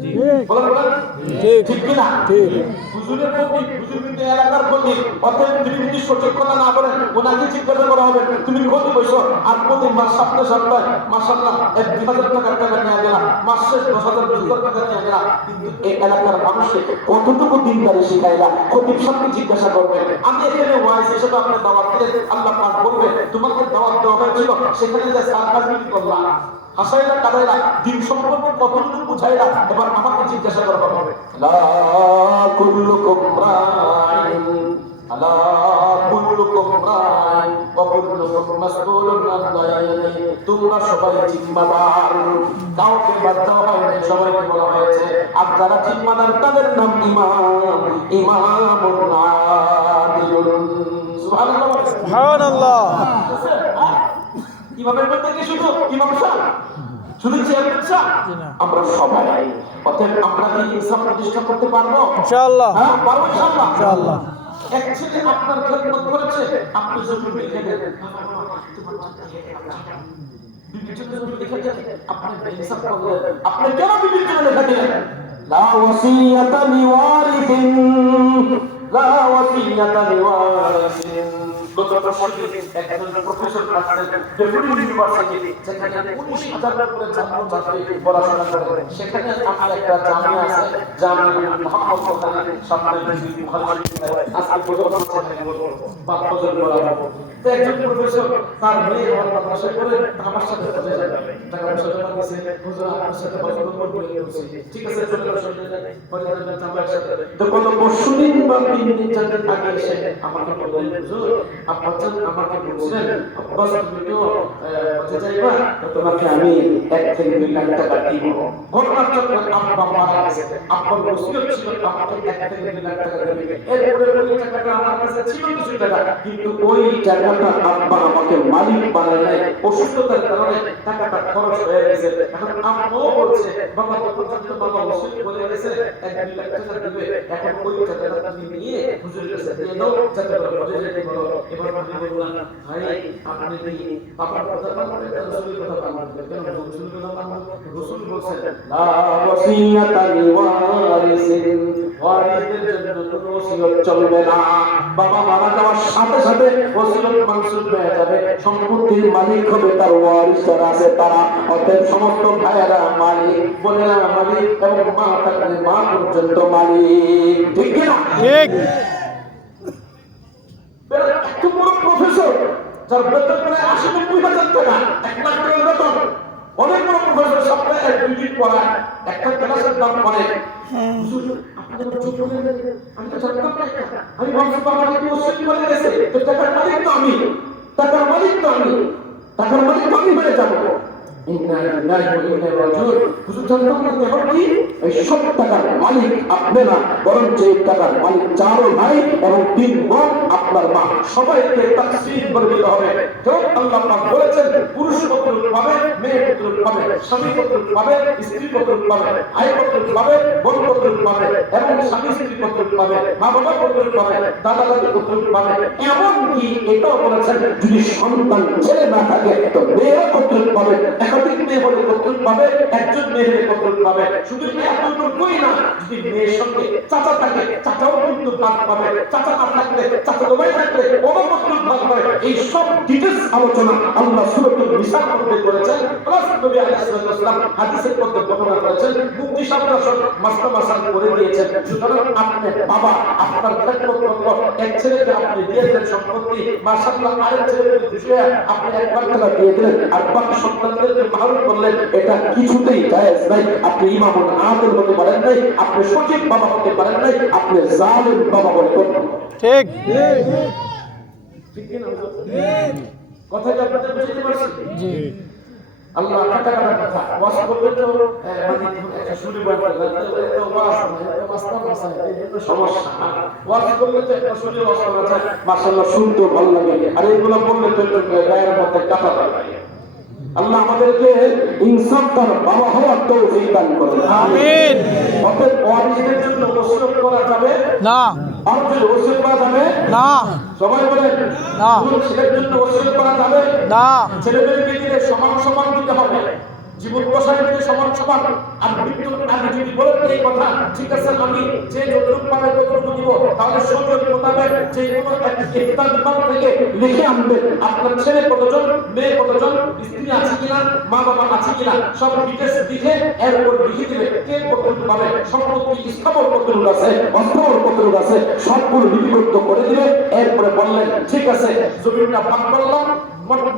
বলেন বলেন ঠিক ঠিক কিনা? ঠিক। হুজুরের প্রতি হুজুর কিন্তু এলাকার প্রতি, অতএব তুমি যদি সঠিক কথা না বলেন ওনাকে জিজ্ঞাসা করা হবে তুমি কত বসো আর প্রতি মাস সপ্তাহে সপ্তাহে মাশাআল্লাহ 2,000 টাকা নিয়ে গেলাম, মাস শেষ 10,000 টাকা নিয়ে গেলাম, কিন্তু এই এলাকার মানুষকে কতটুকু দিনদারি শিখাইলা খতিব সাহেবকে জিজ্ঞাসা করবে। আমি এখানে ওয়াইজ হিসেবে আপনার দাওয়াত দিলে আল্লাহ পাক বলবে তোমাকে দাওয়াত দেওয়া হয়েছিল সেখানে যে সার্কাস বিক্রি করলা, হাসাইলা কাদাইলা, দিন সম্পর্কে কতটুকু বুঝাইলা, এবার আমাকে জিজ্ঞাসা করা হবে। লা কুল্লুকুম রাইন আলা কুল্লুকুম রাইন ওয়া কুল্লুকুম মাসউলুন আন রাইয়াতিহি। তোমরা সবাই জিম্মাদার, কাউকে বাদ দেওয়া হয়নি, সবাইকে বলা হয়েছে। আর যারা জিম্মাদার তাদের নাম ইমাম, ইমামুন আদিলুন। সুবহানাল্লাহ সুবহানাল্লাহ। ইমামের মধ্যে কি শুধু ইমাম সাহেব, শুধু চেয়ারম্যান সাহেব? আমরা সবাই। অতএব আমরা কি ইসলাম প্রতিষ্ঠা করতে পারবো? ইনশাআল্লাহ। হ্যাঁ পারবো ইনশাআল্লাহ। ইনশাআল্লাহ। এক ছেলে আপনার খেদমত করেছে, আপনি যদি লিখে দেন আপনি কেন বিবির জন্য লেখা দিলেন? লা ওয়াসিয়াতা লিওয়ারিসিন, লা ওয়াসিয়াতা লিওয়ারিসিন। একজন প্রফেসর আসলেন ডেপুটি ইউনিভার্সিটি, যেখানে 19,000 করে ছাত্র-ছাত্রী পড়াশোনা করে। সেখানে আমার একটা জামিয়া আছে, জামিয়া মুহাম্মদ বুখারী, সামনে বুখারী আজকে বলবো বাপ্পাদের বলাবো। তো একজন প্রফেসর তার মেয়ে আমার মাদ্রাসা করে আমার সাথে চলে যাবে, টাকা পয়সা জমা দিয়েছে, হুজুর আপনার সাথে পড়াশোনা করব বলেছে। ঠিক আছে চলে যাবেন, পরে যাবেন আমার সাথে। তো কোনো পরশুদিন বা 3 দিন 4 দিন আগে এসে আমাকে বললেন হুজুর আব্বাজান আমাকে বলছেন, আব্বাস তুমি তো হজে যাইবা, তো তোমাকে আমি 1 থেকে 2 লাখ টাকা দিব। ঘটনা চক্রে আব্বা মারা গেছে, আব্বার ওসিয়ত ছিল আমাকে 1 থেকে 2 লাখ টাকা দেবে। এরপরে ওই টাকাটা আমার কাছে ছিল কিছু টাকা, কিন্তু ওই টাকাটা আব্বা আমাকে মালিক বানায় নাই, অসুস্থতার কারণে টাকাটা খরচ হয়ে গেছে। এখন আম্মাও বলছে বাবা তো পর্যন্ত বাবা ওসিয়ত বলে গেছে 1-2 লাখ টাকা দিবে, এখন ওই টাকাটা তুমি নিয়ে হুজুরের কাছে দিয়ে দাও যাতে করে হজে যেতে পারো। এবার আমি বললাম ভাই আপনি কি বাবার কথা বলবেন না রাসূলের কথা বলবেন? কেন রাসূলের কথা বলবেন? রাসূল বলেছেন লা ওয়াসিয়াতা লিওয়ারিসিন, ওয়ারিসদের জন্য কোনো ওসিয়ত চলবে না। বাবা মারা যাওয়ার সাথে সাথে ওসিয়ত মানসুখ হয়ে যাবে, সম্পত্তির মালিক হবে তার ওয়ারিস যারা আছে তারা। অতএব সমস্ত ভাইয়েরা মালিক, বোনেরা মালিক, এবং মা থাকলে মা পর্যন্ত মালিক। ঠিক কি না? ঠিক। এত বড় প্রফেসর যার বেতন প্রায় 80-90 হাজার টাকা, 1 লাখ টাকার বেতন, অনেক বড় প্রফেসর, সপ্তাহে 1-2 দিন পড়ায়, একটা ক্লাসের দাম অনেক। আপনারা চুপ করে গেলেন, আমি তো জানতাম না এটা। আমি ভাবছি বাবা কি ওসিয়ত করে গেছে, তো টাকার মালিক তো আমি, টাকার মালিক তো আমি, টাকার মালিক তো আমি হয়ে যাবো। ইন্না লিল্লাহি ওয়া ইন্না ইলাইহি রাজিউন। হুজুর জানতাম না ব্যাপার কি? এই সব টাকার মালিক আপনি না, বরং যে টাকার মালিক 4 ভাই এবং 3 বোন, আপনার মা, সবাইকে তাকসীম করে দিতে হবে। কারণ আল্লাহ পাক বলেছেন পুরুষ কতটুকু পাবে, মেয়ে কতটুকু পাবে, স্বামী কতটুকু পাবে, স্ত্রী কতটুকু পাবে, ভাই কতটুকু পাবে, বোন কতটুকু পাবে, এবং স্বামী স্ত্রী কতটুকু পাবে, মা বাবা কতটুকু পাবে, দাদা দাদি কতটুকু পাবে। এমনকি এটাও বলেছেন যদি সন্তান ছেলে না থাকে তো মেয়েরা কতটুকু পাবে, একাধিক মেয়ে হলে কতটুকু পাবে, একজন মেয়ে হলে কতটুকু পাবে। শুধু এতটুকুই না, যদি মেয়ের সঙ্গে চাচা থাকে চাচাও কিন্তু ভাগ পাবে, চাচা না থাকলে চাচা ভাই থাকলে ওরা কতটুকু ভাগ পাবে। এই সব ডিটেইলস আলোচনা আল্লাহ সূরাতুল নিসার মধ্যে করেছেন, প্লাস নবী আলাইহিস সালাম হাদিসের মধ্যে বর্ণনা করেছেন, মুফতি সাহেবরা সব মাসলা করে দিয়েছেন। সুতরাং আপনি বাবা আপনার ক্ষেত্রফল এক ছেলেকে আপনি দিয়েছেন সম্পত্তি, মাশাআল্লাহ আরেক ছেলেকে খুশি আপনি 1 লাখ টাকা দিয়ে দিলেন, আর বাকি সন্তানদেরকে মাহরুম করলেন, এটা কিছুতেই জায়েজ নাই। আপনি ইমামুল আদিল হতে পারেন নাই, আপনি সঠিক বাবা হতে পারেন নাই, আপনি জালিম বাবা বলতেন। ঠিক। ঠিক কি না? কথা কি আপনাদের বুঝতে পারছেন? জি। আল্লাহ কথা ওয়াজ করবে তো মানে একটা শুরু করতে তো ওয়াজ মাস্টার মাসায় এই সমস্যা। ওয়াজ করলে তো একটা শুরু ওয়াজ করা যায়, মাশাআল্লাহ শুনতে ভালো লাগে, আর এগুলো বললে তো গায়ের মধ্যে কাটা লাগে। আল্লাহ আমাদেরকে ইনসাফ তার বাবা হওয়ার তৌফিক দান করুন, আমিন। অতএব ওয়ারিসদের জন্য ওসিয়ত করা যাবে না। আর যদি ওসিয়ত করা যাবে না। সবাই বলেন না। ছেলের জন্য ওসিয়ত করা যাবে না। ছেলেদেরকে দিলে সমান সমান দিতে হবে, জীবন বসায় দিলে সমান সমান। আর মৃত্যুর আগে যদি বলেন এই কথা, ঠিক আছে আমি যে যতটুকু পাবে ততটুকু দিব, তাহলে শরীয়ত মোতাবেক যে কোনো একটা ইফতার বিভাগ থেকে লিখে আনবেন আপনার ছেলে কতজন, মেয়ে কতজন, স্ত্রী আছে কিনা, মা বাবা আছে কিনা, সব ডিটেইলস লিখে এর উপর লিখে দিবে কে কতটুকু পাবে, সম্পত্তি স্থাবর কতটুকু আছে, অস্থাবর কতটুকু আছে, সবগুলো লিপিবদ্ধ করে দিবে। এরপরে বললেন ঠিক আছে জমিটা ভাগ করলাম,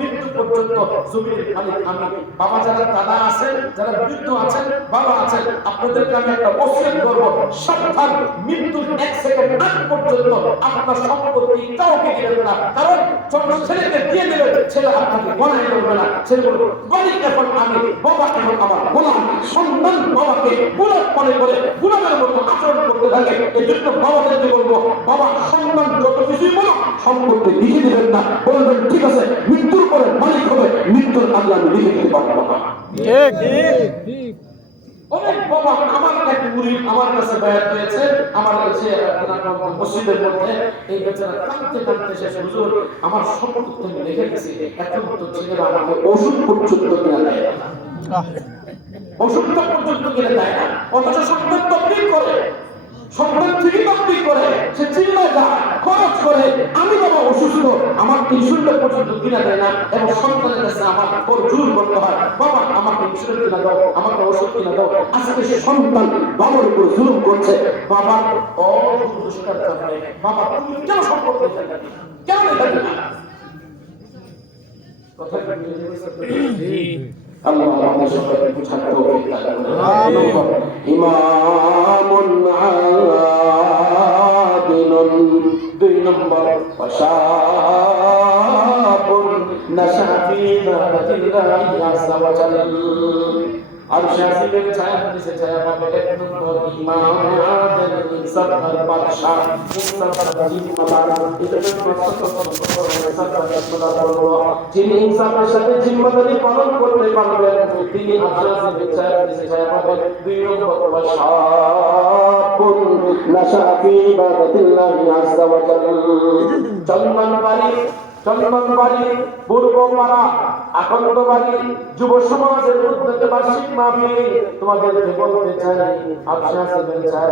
মৃত্যু পর্যন্ত জমির মালিক আমি। বাবা যারা দাদা আছেন, যারা বৃদ্ধ আছেন, বাবা আছেন, আপনাদেরকে আমি একটা ওসিয়ত করব, সাবধান মৃত্যুর 1 সেকেন্ড আগ পর্যন্ত আপনার সম্পত্তি কাউকে দিবেন না। কারণ যখন ছেলেকে দিয়ে দেবেন ছেলে আপনাকে গণাই করবে না, ছেলে বলবে মালিক এখন আমি, বাবা এখন আমার গোলাম। সন্তান বাবাকে গোলাম মনে করে গোলামের মতো আচরণ করতে থাকে। এই জন্য বাবাদেরকে বলবো বাবা সন্তান যত কিছুই বলো সম্পত্তি লিখে দিবেন না, বলবেন ঠিক আছে মৃত্যুর পরে মালিক হবে, মৃত্যুর আগে আমি লিখে দিতে পারবো না। ঠিক। অনেক বাবা আমার এক মুরিদ আমার কাছে বায়াত হয়েছে, আমার কাছে মসজিদের মধ্যে এই বেচারা কাঁদতে কাঁদতে শেষ, হুজুর আমার সম্পত্তি আমি লিখে গেছি, এখন তো ছেলেরা আমাকে ওষুধ পর্যন্ত কিনে দেয় না, ওষুধ পর্যন্ত কিনে দেয় না, অথচ সন্তান তকলিফ করে, সন্তান ঠিকই তকলিফ করে, সে চিল্লায় যায়, খরচ করে, আমি বাবা অসুস্থ আমার ইনসুলিন পর্যন্ত কিনে দেয় না, এবং সন্তানের কাছে আমার ওর জোর করতে হয়, বাবা আমাকে ইনসুলিন কিনে দাও, আমাকে ওষুধ কিনে দাও। আজকে সে সন্তান বাবার উপর জুলুম করছে, বাবার অদুষ্টার কারণে বাবা তুমি কেন সম্পর্ক দেবে, কেন দেবে না? কথা কি আল্লাহ আমাদের সকলকে বুঝাতে তৌফিক দান করুন। আমিন। ইমামুন আদিলুন নম্বর ওয়াশাবুন নাশা ফি ইবাদাতিল্লাহি আযজা ওয়া জাল্লা আর শাসিবের ছায়া নিচে ছায়া পাবে এক নম্বর ইমাম আদল ইনসাফ আর বাদশা ইনসাফ আর জিম্মাদার যিনি ইনসাফের সাথে জিম্মাদারি পালন করতে পারবেন তিনি শাসিবের ছায়া নিচে ছায়া পাবে দুই নম্বর ওয়াশাবুন নাশা ফি ইবাদাতিল্লাহি আযজা ওয়া জাল্লা চন্দনবাড়ি পূর্বপাড়া আখন্দবাড়ি যুব সমাজের উদ্যোগে বার্ষিক মাহফিল তোমাদেরকে বলতে চাই আপনাদের চায়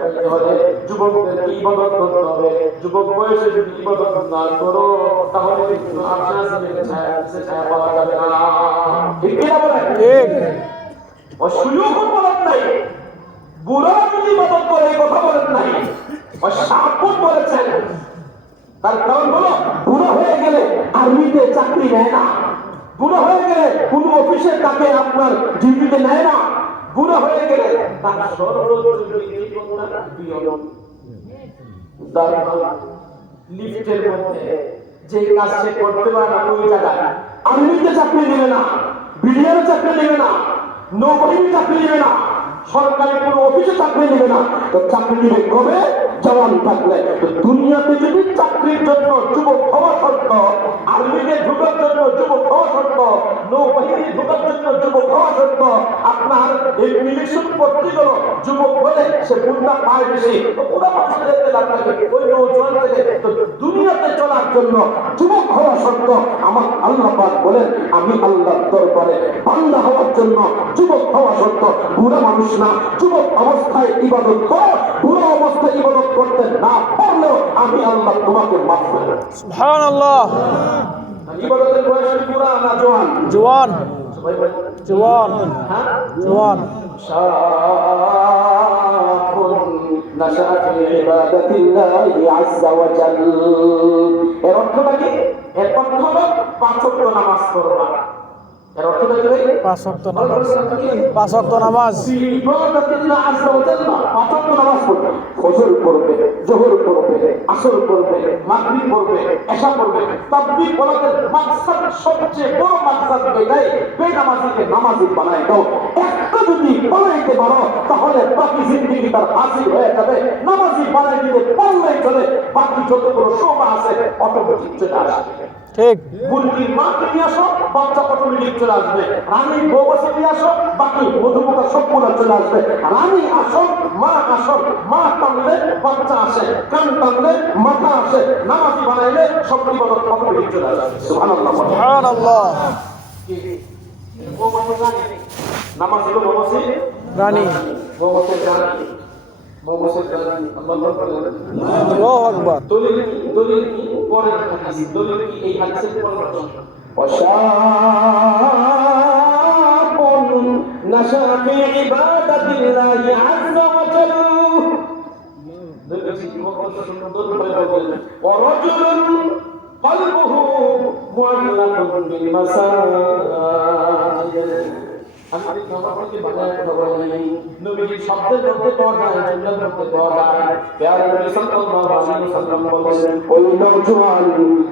পাইতে হলে যুবকদের ইবাদত করতে হবে যুবক বয়সে যদি ইবাদত না করো তাহলে কিন্তু আপনাদের চায় পাওয়া যাবে না ঠিক কি না বলেন ঠিক অসুযোগ বলেন নাই বুড়া যদি ইবাদত করে কথা বলেন নাই অসাপন বলেছেন তার কারণ হলো বুড়ো হয়ে গেলে আর্মিতে চাকরি নেয় না বুড়ো হয়ে গেলে কোন অফিসে তাকে আপনার ডিউটিতে নেয় না বুড়ো হয়ে গেলে তার লিফটের মধ্যে যে কাজ সে করতে পারে না ওই জায়গায় আর্মিতে চাকরি নেবে না বিডিআর চাকরি নেবে না নৌবাহিনী চাকরি নেবে না সরকারি কোনো অফিসে চাকরি নেবে না তো চাকরি নেবে কবে জওয়ান থাকলে তো দুনিয়াতে যদি চাকরির জন্য যুবক হওয়া শর্ত আর্মিতে ঢোকার জন্য যুবক হওয়া শর্ত নৌবাহিনী ঢোকার জন্য যুবক হওয়া শর্ত আপনার এই ইলেকশন করতে গেল যুবক বলে সে বুদ্ধা পায় বেশি তো পুরো পাশে আপনাকে ওই নৌজওয়ান থেকে তো দুনিয়াতে চলার জন্য যুবক হওয়া শর্ত আমার আল্লাহ পাক বলেন আমি আল্লাহর দরবারে বান্দা হওয়ার জন্য যুবক হওয়া শর্ত বুড়া মানুষ না যুবক অবস্থায় ইবাদত করো বুড়া অবস্থায় ইবাদত করতে না পারলেও আমি আল্লাহ তোমাকে মাফ করে দেব সুবহানাল্লাহ ইবাদতের বয়স বুড়া না জওয়ান জওয়ান সবাই বলেন জওয়ান হ্যাঁ জওয়ান শাবুন নাশা ফি ইবাদাতিল্লাহি আযজা ওয়া জাল্লা এর অর্থটা কি এর অর্থ হলো পাঁচ ওয়াক্ত নামাজ পড়বা এর অর্থটা কি পাঁচ ওয়াক্ত নামাজ ইবাদাতিল্লাহ আযজা ওয়া জাল্লা পাঁচ ওয়াক্ত নামাজ পড়বে ফজর পড়বে যোহর পড়বে আসর পড়বে মাগরিব পড়বে এশা পড়বে তাকবীর বলাতে মাকসাদ সবচেয়ে বড় মাকসাদ এটাই বেনামাজিকে নামাজি বানায় দাও একটা যদি বানাইতে পারো তাহলে বাকি জিন্দেগি তার হাসিল হয়ে যাবে নামাজি বানাই দিতে পারলেই চলে বাকি যতগুলো শোভা আছে অটোমেটিক চলে আসবে ঠিক মুরগির মাকে নিয়ে আসো বাচ্চা অটোমেটিক চলে আসবে রানী বউকে নিয়ে আসো বাকি মধুমতা সবগুলো চলে আসবে রানী আসো মা টানলে বাচ্চা আসে কান টানলে মাথা আসে নামাজি বানাইলে সব বিপদ অটোমেটিক চলে আসবে সুবহানাল্লাহ সুবহানাল্লাহ নামাজ হলো বউসি রানী বউসি রানী আল্লাহু আকবার দলিল কি পরের হাদিস দলিল কি এই হাদিসের পরের প্রশ্ন ওয়াশাবুন নাশা ফি ইবাদাতিল্লাহি আযজা ওয়া জাল্লা দলিল কি সুন্দর করে বলেন ওয়ারাজুলুন কলবুহু মুআল্লাকুন বিল মাসাজিদ আমি তোমাকে বানায় বলি নবীর শব্দের মধ্যে পাওয়া যায় জুমলার মধ্যে পাওয়া যায় প্যারা নবী সাল্লাল্লাহু আলাইহি ওয়াসাল্লাম বলেন ওই নওজওয়ান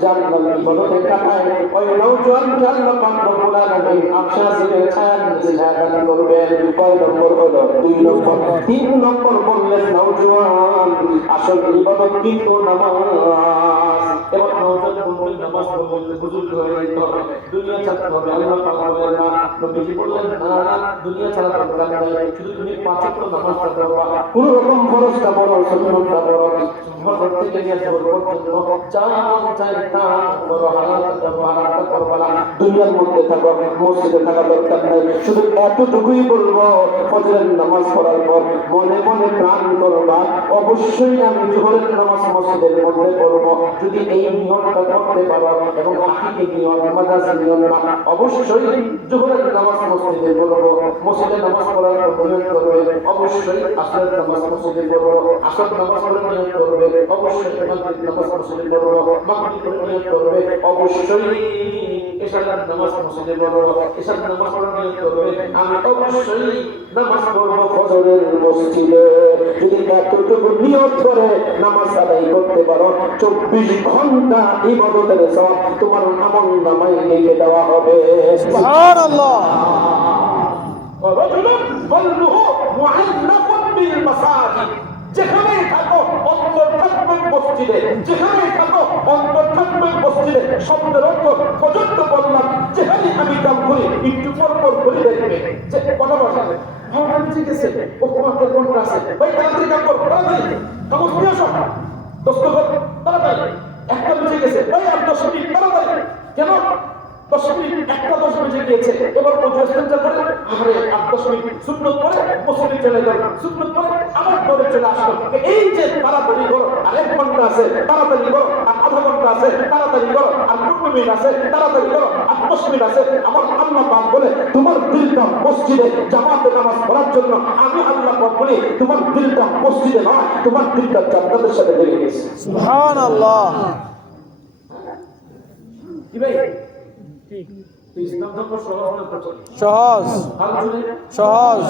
জান্নাত বলতে কাটায় ওই নওজওয়ান জান্নাত পাক রব্বুল আলামিন আফসাসের ছায়া নিচে জায়গা করবেন কয় নম্বর হলো দুই নম্বর তিন নম্বর বললেন নওজওয়ান আসল ইবাদত কিন্তু নামাজ এবং নওজওয়ান বললেন নামাজ পড়তে বুজুর্গ হয়ে যেতে হবে দুনিয়া ছাড়তে হবে আল্লাহ পাক বলেন না নবীজি বললেন না দুনিয়া ছাড়া দরকার নাই শুধু তুমি পাঁচ ওয়াক্ত নামাজ পড়বা কোন রকম ফরজটা বড় সুন্নতটা বড় ফজর থেকে নিয়ে জোহর পর্যন্ত যা মন চায় তা বড় হালালটা করবা না দুনিয়ার মধ্যে থাকো মসজিদে থাকা দরকার নাই শুধু এতটুকুই বলবো ফজরের নামাজ পড়ার পর মনে মনে প্রাণ করবা অবশ্যই আমি জোহরের নামাজ মসজিদের মধ্যে পড়ব যদি এই নিয়মটা করতে পারো এবং হাকিকে নিয়ম মাদ্রাসা নিয়ম না অবশ্যই জোহরের নামাজ মসজিদে পড়ব মসজিদে নামাজ পড়ার পর নিয়ত করবে অবশ্যই আসরের নামাজ মসজিদে পড়ব আসর নামাজ পড়ার নিয়ত করবে অবশ্যই মাগরিব নামাজ মসজিদে পড়ব মাগরিব পড়ার নিয়ত করবে অবশ্যই এশার নামাজ মসজিদে পড়ব এশার নামাজ পড়ার নিয়ত করবে আমি অবশ্যই নামাজ পড়ব ফজরের মসজিদে যদি এতটুকু নিয়ত করে নামাজ আদায় করতে করো 24 ঘন্টা ইবাদতের সওয়াব তোমার আমলনামায় লিখে দেওয়া হবে। সুবহানাল্লাহ। রাজুলুন কলবুহু মুআল্লাকুন বিল মাসাজিদ, যেখানে থাকো অন্তর থাকবে মসজিদে, যেখানে থাকো অন্তর থাকবে মসজিদে। শব্দের অর্থ পর্যন্ত বললাম, যেখানে আমি কাম করি একটু পর করে দেখবে যে কথা বলা ভালো ঠিক আছে, ও তোমার কোনটা আছে ভাই, তাড়াতাড়ি কাম করো, তাড়াতাড়ি কাগজ নিয়ে আসো, দস্তখত তাড়াতাড়ি, একটা বুঝে গেছে ভাই, আর 10 মিনিট তাড়াতাড়ি, কেন 10 মিনিট, একটা 10 বেজে গিয়েছে, এবার পঞ্চাশ করে আরে 8-10 মিনিট সুন্নত করে মসজিদে চলে গেল, সুন্নত করে আবার ঘরে চলে আসলো। এই যে তাড়াতাড়ি করো, আর 1 ঘন্টা আছে তাড়াতাড়ি করো, আর আধা ঘন্টা আছে তাড়াতাড়ি করো, আর 15 মিনিট আছে তাড়াতাড়ি করো, আর 10 মিনিট আছে, আমার আল্লাহ পাক বলে তোমার দিলটা মসজিদে জামাতে নামাজ পড়ার জন্য, আমি আল্লাহ পাক বলি তোমার দিলটা মসজিদে নয়, তোমার দিলটা জান্নাতের সাথে লেগে গেছে। সুবহানাল্লাহ। কি ভাই ঠিক ইসলাম ধর্ম সহজ সহজ।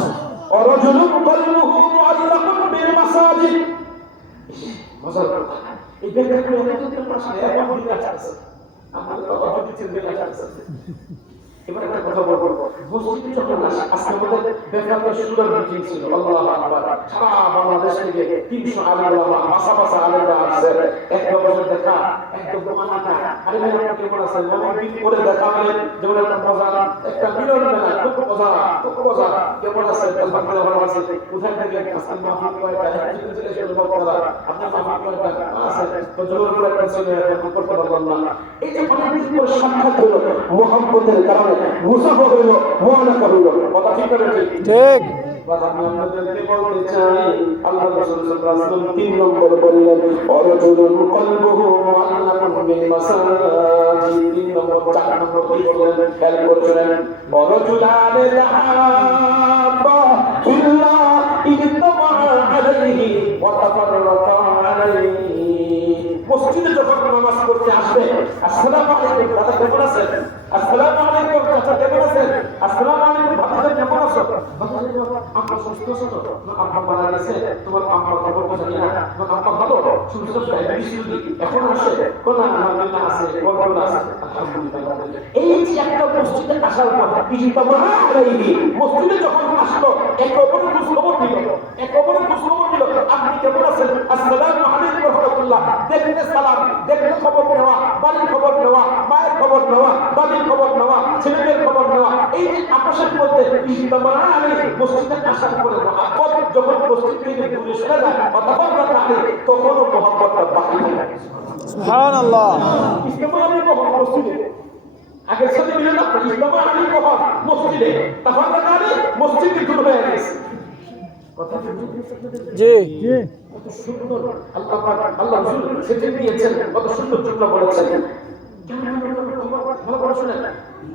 অরজুলুন কলবুহু মুআল্লাকুন বিল মাসাজিদ, মজার কথা, এই ব্যাখ্যা করে আমাদের প্রশ্ন এখন দিতে আছে, আমাদের কথা দিতে আছে। এবার একটা কথা বলবো, মসজিদে যখন আজকে আমাদের বেকারটা সুন্দর মিটিং ছিল, আল্লাহু আকবার, সারা বাংলাদেশ থেকে 300 আলেম ওলামা মাসা আলেমরা আসছে, এক বছর দেখা একদম মানাটা, আরে ভাই আপনি কেমন আছেন, অনেক দিন পরে দেখা হলেন, যেমন একটা মজা, একটা মিলন মেলা, খুব মজা, কেমন আছেন, আলহামদুলিল্লাহ ভালো আছি, কোথায় থেকে আজকে মাহফিল কয়টা, আপনার মাহফিল কয়টা আছে, তো জোর করে একটা ছিল, এখন করতে পারলাম না। এই যে অনেক দিন পরে সাক্ষাৎ হলো, মুহাব্বতের কারণে মুসাফা হইল, মুআনাকা হইল, কথা ঠিক করে ঠিক। আমি আপনাদেরকে বলতে চাই, আল্লাহ রাসূল সাল্লাল্লাহু আলাইহি ওয়াসাল্লাম 3 নম্বর বললেন, অরজুলুন কলবুহু মুআল্লাকুন বিল মাসাজিদ। 3 নম্বর 4 নম্বর কি বললেন খেয়াল করছেন, অরজুলানে তাহাব্বা ফিল্লাহ ইজতামা আলাইহি ওয়া তাফাররাকা আলাইহি। মসজিদে যখন নামাজ পড়তে আসবে, আসসালামু আলাইকুম দাদা কেমন আছেন, আসসালামু আলাইকুম চাচা কেমন আছেন, আসসালামু আলাইকুম ভাতিজা কেমন আছো, আমরা সুস্থ আছো তো, আম্মা মারা গেছে, তোমার আম্মার খবর জানি না, আম্মা ভালো সুস্থ ডায়াবেটিস এখন আসে কোন আলহামদুলিল্লাহ আছে, বলবো আছে আলহামদুলিল্লাহ। এই যে একটা মসজিদে আসার পর ইজতামা আলাইহি, মসজিদে যখন আসলো এক অপরের খোঁজখবর নিল, আপনি কেমন আছেন, আসসালামু আলাইকুম ওয়া রাহমাতুল্লাহ, দেখতে সালাম, দেখতে খবর নেওয়া, বাড়ির খবর নেওয়া, মায়ের খবর নেওয়া, বাড়ির খবর নেওয়া, ছেলেদের খবর নেওয়া, এই যে আপনাদের মধ্যে ইজতামা আলাইহি, মসজিদে আসার পরে মহব্বত যখন মসজিদ থেকে দূরে সরে যায়, অথবা তখনও মহব্বতটা বাকি থাকে। সুবহানাল্লাহ। ইজতামা আলাইহি কখন মসজিদে, আগের সাথে মিলে না, ইজতামা আলাইহি কখন মসজিদে, তখন মসজিদে দূরে হয়ে গেছে। জি কত সুন্দর আল্লাহ রাসূল সেদিন দিয়েছেন, কত সুন্দর জুমলা বলেছেন। ভালো করে শুনেন,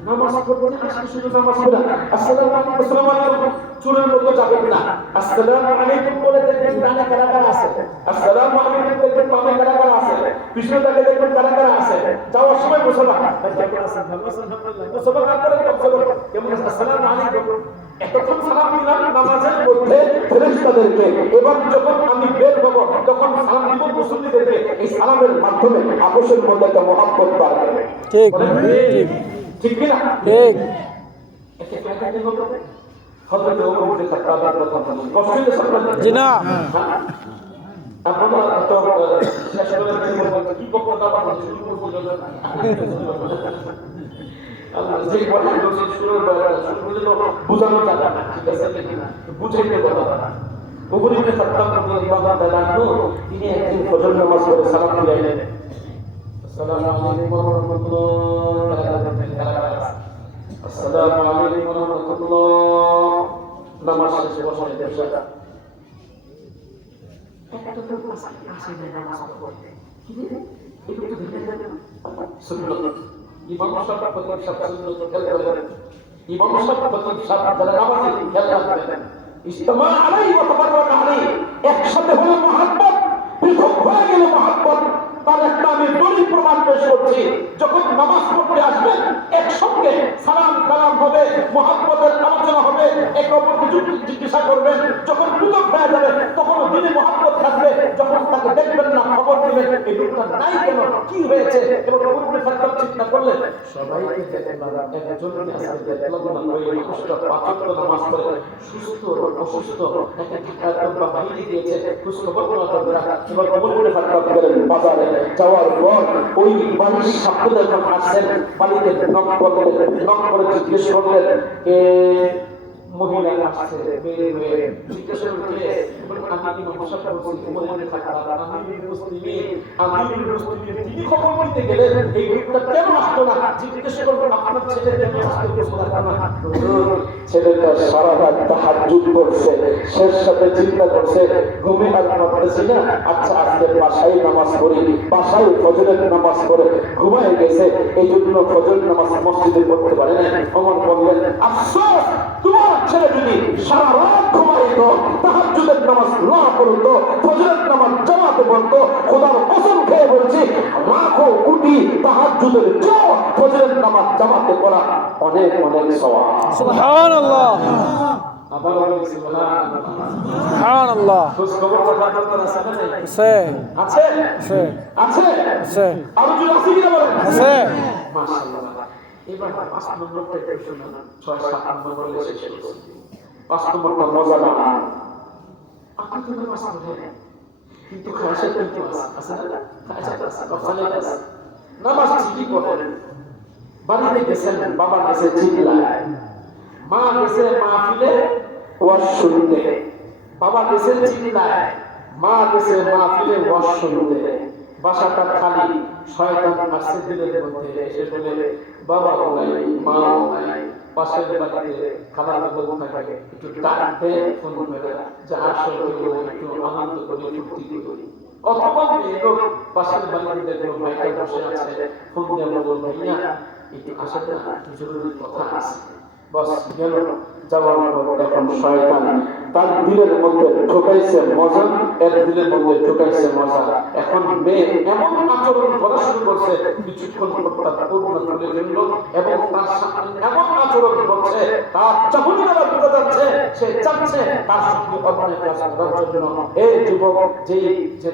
নামাজ পড়তে আসলে শুধু নামাজ পড়া, আসসালামু আলাইকুম চুরের মতো যাবেন না, আসসালামু আলাইকুম বলে দেখবেন ডানে কারা আছে, আসসালামু আলাইকুম দেখবেন বামে কারা আছে, পিছনে তাকে দেখবেন কারা আছে, যাওয়ার সময় মুসলমান কেমন আছেন, ভালো আছেন আলহামদুলিল্লাহ, মুসলমান করে কেমন আছেন, আসসালামু আলাইকুম, এতক্ষণ সালাম দিলাম নামাজের মধ্যে ফেরেশতাদেরকে, এবার যখন আমি বের হব তখন সালাম দিব মুসল্লিদেরকে, এই সালামের মাধ্যমে আপোষের মধ্যে একটা মহব্বত বাড়বে। ঠিক ঠিক ঠিক কি না? ঠিক। এতে ফায়দা কি হবে? হযরত ওমর ইবনে খাত্তাবের কথা বলুন, কষ্টের সাথে জি না আপনারা তো শেষ করে কি বক্তব্য আপনারা শুরু করতে যাবেন, আল্লাহ যে কথা বলছে শুরু করে বুঝানো যাবে না, ঠিক আছে কিনা বুঝাইতে কথা না। ওমর ইবনে খাত্তাব রাদিয়াল্লাহু তাআলা আনহু তিনি একদিন ফজর নামাজ পড়ে সালাম দিলেন, আসসালামু আলাইকুম ওয়া রাহমাতুল্লাহ, আসসালামু আলাইকুম ওয়া রাহমাতুল্লাহ, নামাজ শেষে বসে দেশটা একটা তো আসে না নামাজ পড়তে, কি রে একটু দেখে যান সুন্নাত ইমাম সাহেব প্রথম সুন্নাত খেয়াল করেন, ইমাম সাহেব প্রথম যারা নামাজে খেয়াল রাখবেন, ইজতিমা আলাইহি ওয়া তাবাররাকা আলাইহি, একসাথে হলো মহব্বত, পৃথক হয়ে গেলে মহব্বত। তার একটা আমি দলিল প্রমাণ পেশ করছি, যখন নামাজ পড়তে আসবেন একসঙ্গে সালাম কালাম সালাম হবে, মুহাব্বতের আলোচনা হবে, একে অপরকে জিজ্ঞাসা করবেন। যখন পৃথক হয়ে যাবে তখন দিনে মুহাব্বত থাকবে, যখন তাকে দেখবেন না খবর দিবেন এই লোকটা নাই কেন, কি হয়েছে, এবং পূর্বে থাকতে চিন্তা করলে সবাইকে দেখলাম একজনকে আজকে দেখলাম না, ওই মানুষটা পাঁচ ওয়াক্ত নামাজ পড়ে সুস্থ অসুস্থ একটা বাহিনী দিয়েছে খোঁজ খবর নেওয়া দরকার। এবার পূর্বে থাকতে গেলেন বাজারে, যাওয়ার পর ওই বাড়ির সামনে যখন আসছেন বাড়িতে নক করে জিজ্ঞেস করলেন কে মহিলা আসছে, বের হয়ে জিজ্ঞাসা করলে আমি নমস্কার করছি, মনে থাকলাম আমি মুসলিম, তিনি খবর নিতে গেলেন এই লোকটা কেন আসলো না, জিজ্ঞাসা করবেন আপনার ছেলে কেন আসতে পারলো না। ছেলেটা সারা রাত তাহাজ্জুদ করছে, শেষ সাথে চিন্তা করছে ঘুমে আর পারতেছি না, আচ্ছা আজকে বাসায় নামাজ পড়ি, বাসায় ফজরের নামাজ পড়ে ঘুমায় গেছে, এই জন্য ফজর নামাজ মসজিদে পড়তে পারে না। ওমর বললেন আফসোস, তোমার ছেলে যদি সারা রাত ঘুমাইতো, তাহাজ্জুদের নামাজ না পড়তো, ফজরের নামাজ জামাতে পড়তো, খোদার কসম খেয়ে বলছি লাখো কোটি তাহাজ্জুদের চেয়ে ফজরের নামাজ জামাতে পড়া অনেক অনেক সওয়াব। সুবহানাল্লাহ, আবার বলি সুবহানাল্লাহ, সুবহানাল্লাহ। খোঁজ খবর রাখার দরকার আছে না? আছে আছে আছে আছে আছে আর যদি আছে কিনা বলেন? আছে। মাশাআল্লাহ। এবার ৫ নম্বরটা একটু শুনুন, ৬-৭ নম্বর বলে শেষ করছি। ৫ নম্বরটা মজা না, আপনি তো নামাজ পড়েন কিন্তু খায়সাত কিন্তু আছে না, খায়সাত আছে, কফালে আছে, নামাজ ঠিকই পড়েন, বাড়িতে গেছেন, বাবা গেছে চিল্লায়, মা গেছে মাহফিলে ওয়াজ শুনতে, বাবা গেছে চিল্লায়, মা গেছে মাহফিলে ওয়াজ শুনতে, বাসাটা খালি, শয়তান আসছে দিলের মধ্যে, এসে বলে বাবা নাই মা নাই, পাশের বাড়িতে খালাতো বোন থাকে, একটু ডাকতে ফোন করে যে আসো একটু আনন্দ করি ফুর্তি করি, অথবা লোক পাশের বাড়িতে দেখলো ভাইটা বসে আছে, ফোন দিয়ে বলল ভাইয়া একটু আসেন না, একটু জরুরি কথা আছে, বস গেল। যাওয়ার পর এখন শয়তান তার দিলের মধ্যে ঢোকাইছে মজা, এর দিলের মধ্যে ঢোকাইছে মজা। এখন মেয়ে এমন আচরণ করা শুরু করছে, কিছুক্ষণ পর তার করুণা চলে গেল এবং তার সামনে এমন আচরণ করছে, তার যখনই তারা বোঝা যাচ্ছে সে চাচ্ছে তার সঙ্গে অন্যায় কাজ করার জন্য। এই যুবক যে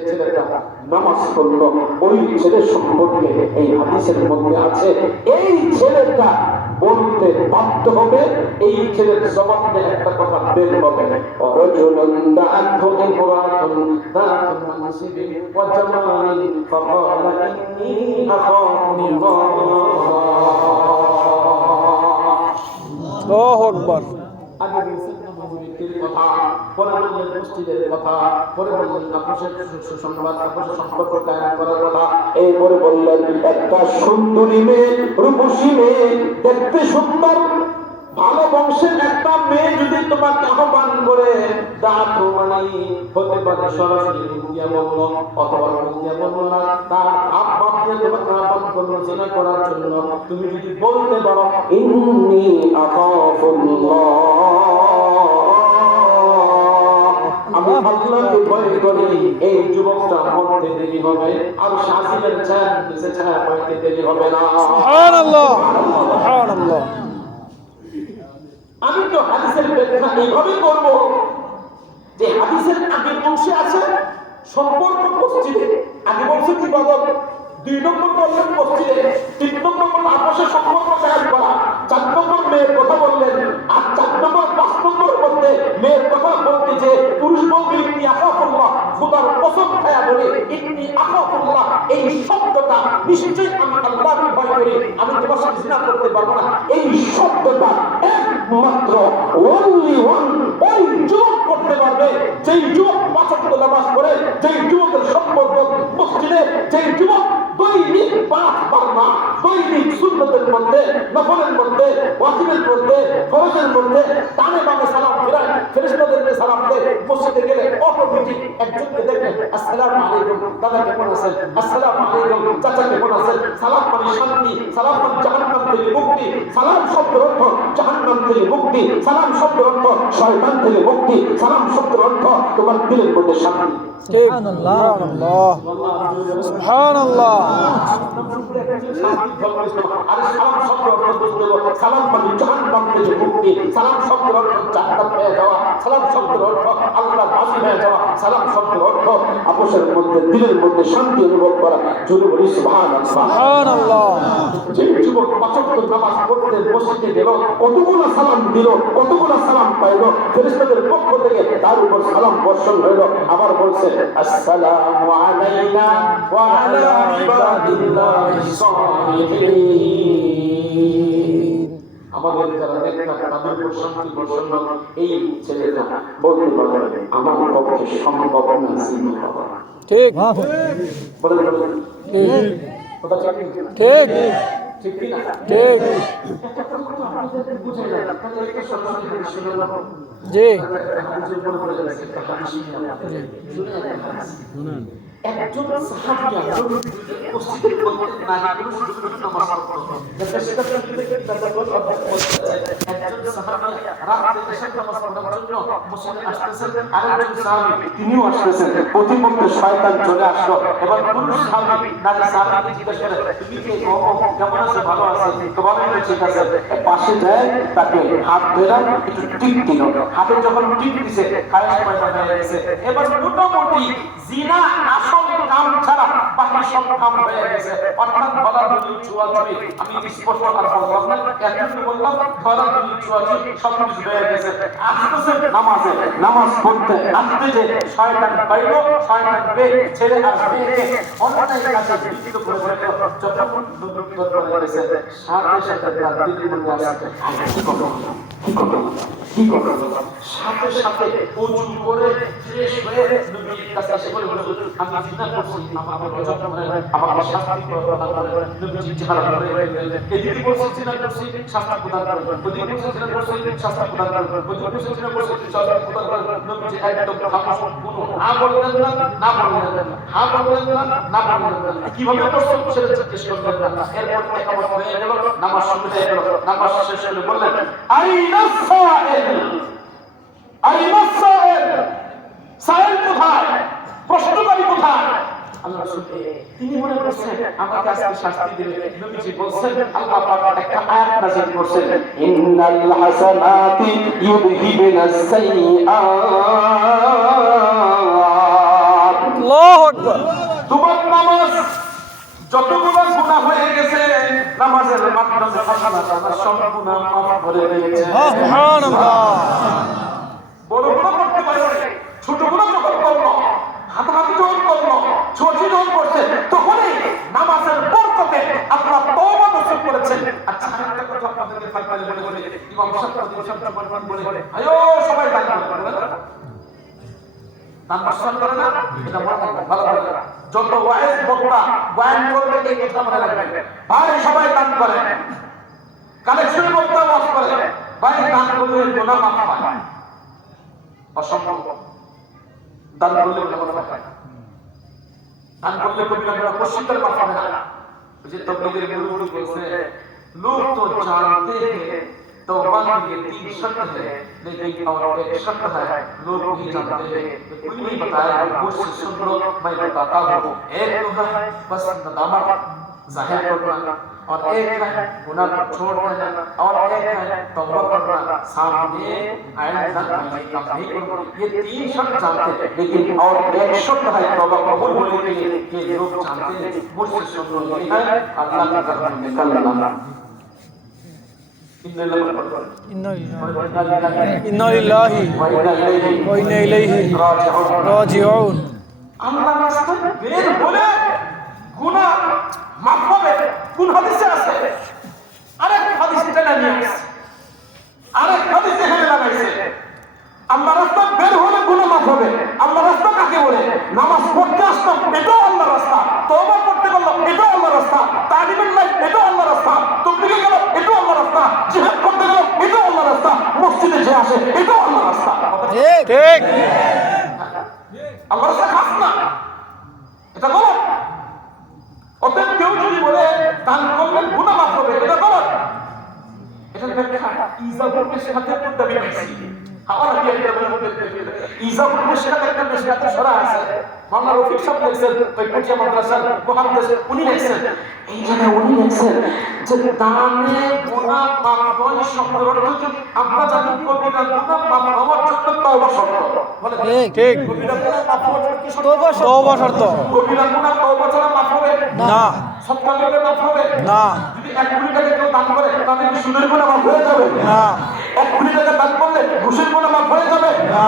ছেলেটা নামাজ পড়লো, ওই ছেলে সম্পর্কে এই হাদিসের মধ্যে আছে এই ছেলেটা বলতে বাধ্য হবে, এই ছেলের জবানে একটা কথা বের হবে, রাজুলুন দাআতহু ইমরাতুন দাআতুন মানসিবিন ওয়া জামালিন ফাকালা ইন্নী আখাফুল্লাহ। আল্লাহু আকবার। আগে বলছেন নবীর কথা, পরে বললেন মসজিদের কথা, পরে বললেন আপোষের সুসংবাদ, আপোষের সম্পর্ক কায়েম করার কথা, এরপরে বললেন একটা সুন্দরী মেয়ে, রূপসী মেয়ে, দেখতে সুন্দর, ভালো বংশের একটা মেয়ে যদি তোমাকে আহ্বান করে, দাঁড়ো মানে হতে পারে সরাসরি মুখিয়া বলল, অথবা মুখিয়া বলল না, তার আব্বা দিয়ে তোমাকে আহ্বান করলো জিনা করার জন্য, তুমি যদি বলতে পারো ইন্নী আখাফুল্লাহ, আমি আল্লাহকে ভয় করি, এই যুবকটা মরতে দেরি হবে আর শাসিলের চান নিচে ছায়া পাইতে দেরি হবে না। সুবহানাল্লাহ, সুবহানাল্লাহ। আমি তো হাদিসের ব্যাখ্যা এইভাবে করব যে হাদিসের আগের অংশে আছে সম্পর্ক মসজিদে, আগে বলছেন ইবাদত, 2 নম্বর বললেন মসজিদে, 3 নম্বর বললেন আপোষের সম্পর্ক কায়েম করা, 4 নম্বর মেয়ের কথা বললেন, আর 4 নম্বর 5 নম্বর মধ্যে মেয়ের কথা বলতে যে পুরুষ বলতে ইন্নী আখাফুল্লাহ, খোদার কসম খায়া বলে ইন্নী আখাফুল্লাহ, এই শব্দটা নিশ্চয়ই আমি আল্লাহকে ভয় করি, আমি তোমার সাথে জিনা করতে পারবো না, এই শব্দটা একমাত্র only one ওই যুবক করতে পারবে যেই যুবক 5 ওয়াক্ত নামাজ পড়ে, যেই যুবকের সম্পর্ক মসজিদে, যেই যুবক দৈনিক 5 বার না, দৈনিক সুন্নতের মধ্যে, নফলের মধ্যে, ওয়াজিবের মধ্যে, ফরজের মধ্যে ডানে বামে সালাম ফেরায়, ফেরেশতাদেরকে সালাম দেয়, মসজিদে গেলে অটোমেটিক একজনকে দেখে আসসালামু আলাইকুম, দাদা কেমন আছেন, আসসালামু আলাইকুম চাচা কেমন আছেন? সালাম মানে শান্তি, সালাম মানে জাহান্নাম থেকে মুক্তি, সালাম শব্দের অর্থ জাহান্নাম থেকে মুক্তি, সালাম শব্দের অর্থ শয়তান থেকে মুক্তি, সালাম শব্দের অর্থ তোমার দিলের মধ্যে শান্তি। ঠিক। সুবহানাল্লাহ, সুবহানাল্লাহ। আরে সালাম শব্দ অর্থ বুঝতে হবে, সালাম মানে জাহান্নাম থেকে মুক্তি, সালাম শব্দের অর্থ জান্নাত পেয়ে যাওয়া, সালাম শব্দের অর্থ আল্লাহর রাজি হয়ে যাওয়া, সালাম শব্দের অর্থ আপোষের মধ্যে দিলের মধ্যে শান্তি অনুভব করা। জোরে বলি সুবহানাল্লাহ, সুবহানাল্লাহ। যে যুবক পাঁচ ওয়াক্ত নামাজ পড়তে মসজিদে গেল, কতগুলো সালাম দিল, কতগুলো সালাম পাইল, ফেরেশতাদের পক্ষ থেকে তার উপর সালাম বর্ষণ হইল। আবার বলছে আসসালামু আলাইনা ওয়া আলা ইবাদিল্লাহিস সালিহিন। আমাদের যারা নেতা তাদের উপর শান্তি বর্ষণ হল। এই ছেলেটা বলতে পারে আমার পক্ষে সম্ভব না জিম্মি হওয়া। ঠিক, বলে বলে ঠিক, কথা ঠিক ঠিক, ঠিক কি না? ঠিক। জি, একজন সাহাবী মসজিদের মধ্যে নারী পুরুষ নামাজ পড়তো। একজন সাহাবী রাতে এশার নামাজ পড়ার জন্য মসজিদে আসতেছেন, আরেকজন সাহাবী তিনিও আসতেছেন। প্রতিমধ্যে শয়তান চলে আসলো। এবার পুরুষ সাহাবী নারী সাহাবীকে জিজ্ঞাসা করে, তুমি কে গো? কেমন আছো? ভালো আছো? তোমার ঠিক আছে। পাশে যায় তাকে হাত ধরে একটু টিপ দিল। হাতে যখন টিপ দিছে খায়স পয়দা হয়ে গেছে। এবার মোটামুটি জিনা আসল কাম ছাড়া বাকি সব কাম হয়ে গেছে। অর্থাৎ ধরাধরি ছোঁয়াছুঁয়ি, আমি স্পষ্ট আর বললাম না, এতটুকু বললাম ধরাধরি ছোঁয়াছুঁয়ি সব কিছু হয়ে গেছে। আসতেছে নামাজে, নামাজ পড়তে আসতে যে শয়তান বাইল, শয়তান বেয়ে ছেড়ে আর মেয়েকে অন্যায় কাজে লিপ্ত করে ফেলল। যখন দুর্ঘটনা হয়েছে সাথে সাথে তার দিলের মধ্যে আসছে কি করব, কি করব, কি করব। সাথে সাথে ওযু করে ফ্রেশ হয়ে নবীর কাছে এসে বলে, আমি জিনা করছি, আমাকে গজব করে, আমাকে শাস্তি প্রদান করেন। নবীজি চেহারা ধরে এদিকে বলছে জিনা করছি, শাস্তি প্রদান করেন, ওদিকে বলছে জিনা করছি, শাস্তি প্রদান করেন, ওদিকে বলছে জিনা করছি, শাস্তি প্রদান করেন। নবীজি একদম খামোশ, কোনো না বললেন না, না বললেন না, হ্যাঁ বললেন না, না বললেন না। কিভাবে করছেন সেটা জিজ্ঞেস করলেন না। এরপর একামত হয়ে গেল, নামাজ শুরু হয়ে গেল। নামাজ শেষ করে বললেন আইনা সাইল, আইনা সাইল, সাইল কোথায়, প্রশ্নকারী কোথায়? আল্লাহ রাসূল তিনি মনে করছেন আমাকে আজকে শাস্তি দিবে। নবীজি বলছেন আল্লাহ পাক একটা আয়াত নাযিল করেছেন, ইন্নাল হাসানাতি ইউযহিবুনাস সাইয়্যাত। আল্লাহু আকবার। তোমার নামাজ যতগুলো গুনাহ হয়ে গেছে, নামাজের মাধ্যমে আল্লাহ তাআলা সব গুনাহ মাফ করে দিয়েছেন। সুবহানাল্লাহ। বড় গুনাহ করতে পারে, ছোট গুনাহ যখন করলো, হাতাহাতি যখন করলো, ছোঁয়াছুঁয়ি যখন করছে, তখনই নামাজের বরকতে আল্লাহ তওবা নসিব করেছেন। আচ্ছা, আরেকটা কথা আপনাদেরকে ফাইনালি বলে ইমাম সাহেব বলে আয়ো সবাই দান করেন। দান মাসুল করে না, এটা মনে রাখবেন ভালো করে। যত ওয়াইজ বক্তা বয়ান করবে এই কথা মনে রাখবেন, ভাই সবাই দান করে। কালেকশন বক্তা ওয়াজ করে, ভাই দান করলে গুনাহ মাফ পায়। অসম্ভব দান করলে গুনাহ পায়, দান করলে কবিরা গুনাহ পশ্চিমকাল মাফ হবে না। ওই যে তবলীগের মুরব্বি বলছে, লোক তো জানতে हैं तौबा के लिए 3 शर्त है, लेकिन और एक शर्त है लोग नहीं जानते हैं। कोई नहीं बताया, मुझसे सुन लो, मैं बताता हूँ। एक तो है बस नदामत जाहिर करना, और एक है गुनाह को छोड़ देना, और एक है तौबा करना, सामने आइंदा मैं काम नहीं करूँगा। ये 3 शर्त जानते हैं, लेकिन और एक शर्त है तौबा कबूल होने के लिए कि लोग जानते हैं मुझसे सुन लो, ये है अल्लाह की तरफ से निकलना। ইন্না লিল্লাহি ওয়া ইন্না ইলাইহি রাজিউন। আল্লাহর রাস্তায় বের হলে গুনাহ মাফ হবে। কোন হাদিসে আছে? আরেক হাদিস টেনে নিয়ে আসছে, আরেক হাদিস এখানে লাগাইছে। আল্লাহর রাস্তায় বের হলে গুনাহ মাফ হবে। আল্লাহর রাস্তা কাকে বলে? নামাজ পড়তে আসতাম, এটাও আল্লাহর রাস্তা। তওবা করতে গেল, এটাও আল্লাহর রাস্তা। তালিমের লাইফ, এটাও আল্লাহর রাস্তা। তবলীগে গেল, এটাও আল্লাহর রাস্তা। জিহাদ করতে গেল, এটাও আল্লাহর রাস্তা। মসজিদে যে আসে, এটাও আল্লাহর রাস্তা। ঠিক। আল্লাহর রাস্তা খাস না, এটা বলো। ইজাবুল মিশকাতের মধ্যে বেশি আমার কি ইজাবুল মিশকাত একটা মিশকাতে সরা আছে মাওলানা রফিক সাহেব লিখছেন ওই পটিয়া মাদ্রাসার মুহাদ্দিস উনি লিখছেন এই জায়গায় উনি লিখছেন যে দানে গুনাহ মাফ হয় শব্দের অর্থ যদি আমরা জানি কবিরা গুনাহ মাফ হওয়ার জন্য তওবা শর্ত বলে ঠিক কবিরা গুনাহ মাফ হওয়ার জন্য কি শর্ত তওবা শর্ত কবিরা গুনাহ তওবা ছাড়া মাফ হবে না সত্য করলে মাফ হবে না যদি 1 কোটি টাকা কেউ দান করে তাহলে কি সুদের গুনাহ মাফ হয়ে যাবে না 1 কোটি টাকা দান করলে ঘুষের গুনাহ মাফ হয়ে যাবে না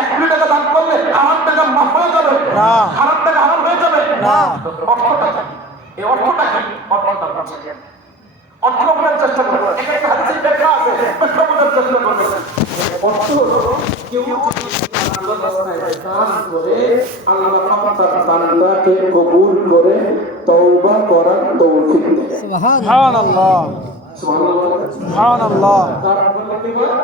1 কোটি টাকা দান করলে হারাম টাকা মাফ হয়ে যাবে না হারাম টাকা হারাম হয়ে যাবে না অর্থটা কি এই অর্থটা কি অর্থটা বুঝছেন অর্থ বোঝার চেষ্টা করুন এটা একটা হাদিসের ব্যাখ্যা আছে ব্যাখ্যা বোঝার চেষ্টা করুন অর্থ হলো কেউ আল্লাহর রাস্তায় দান করে আল্লাহ পাক তার দানটাকে কবুল করে তওবা করার তৌফিক দেয় সুবহানাল্লাহ সুবহানাল্লাহ সুবহানাল্লাহ তারপরে কি হয়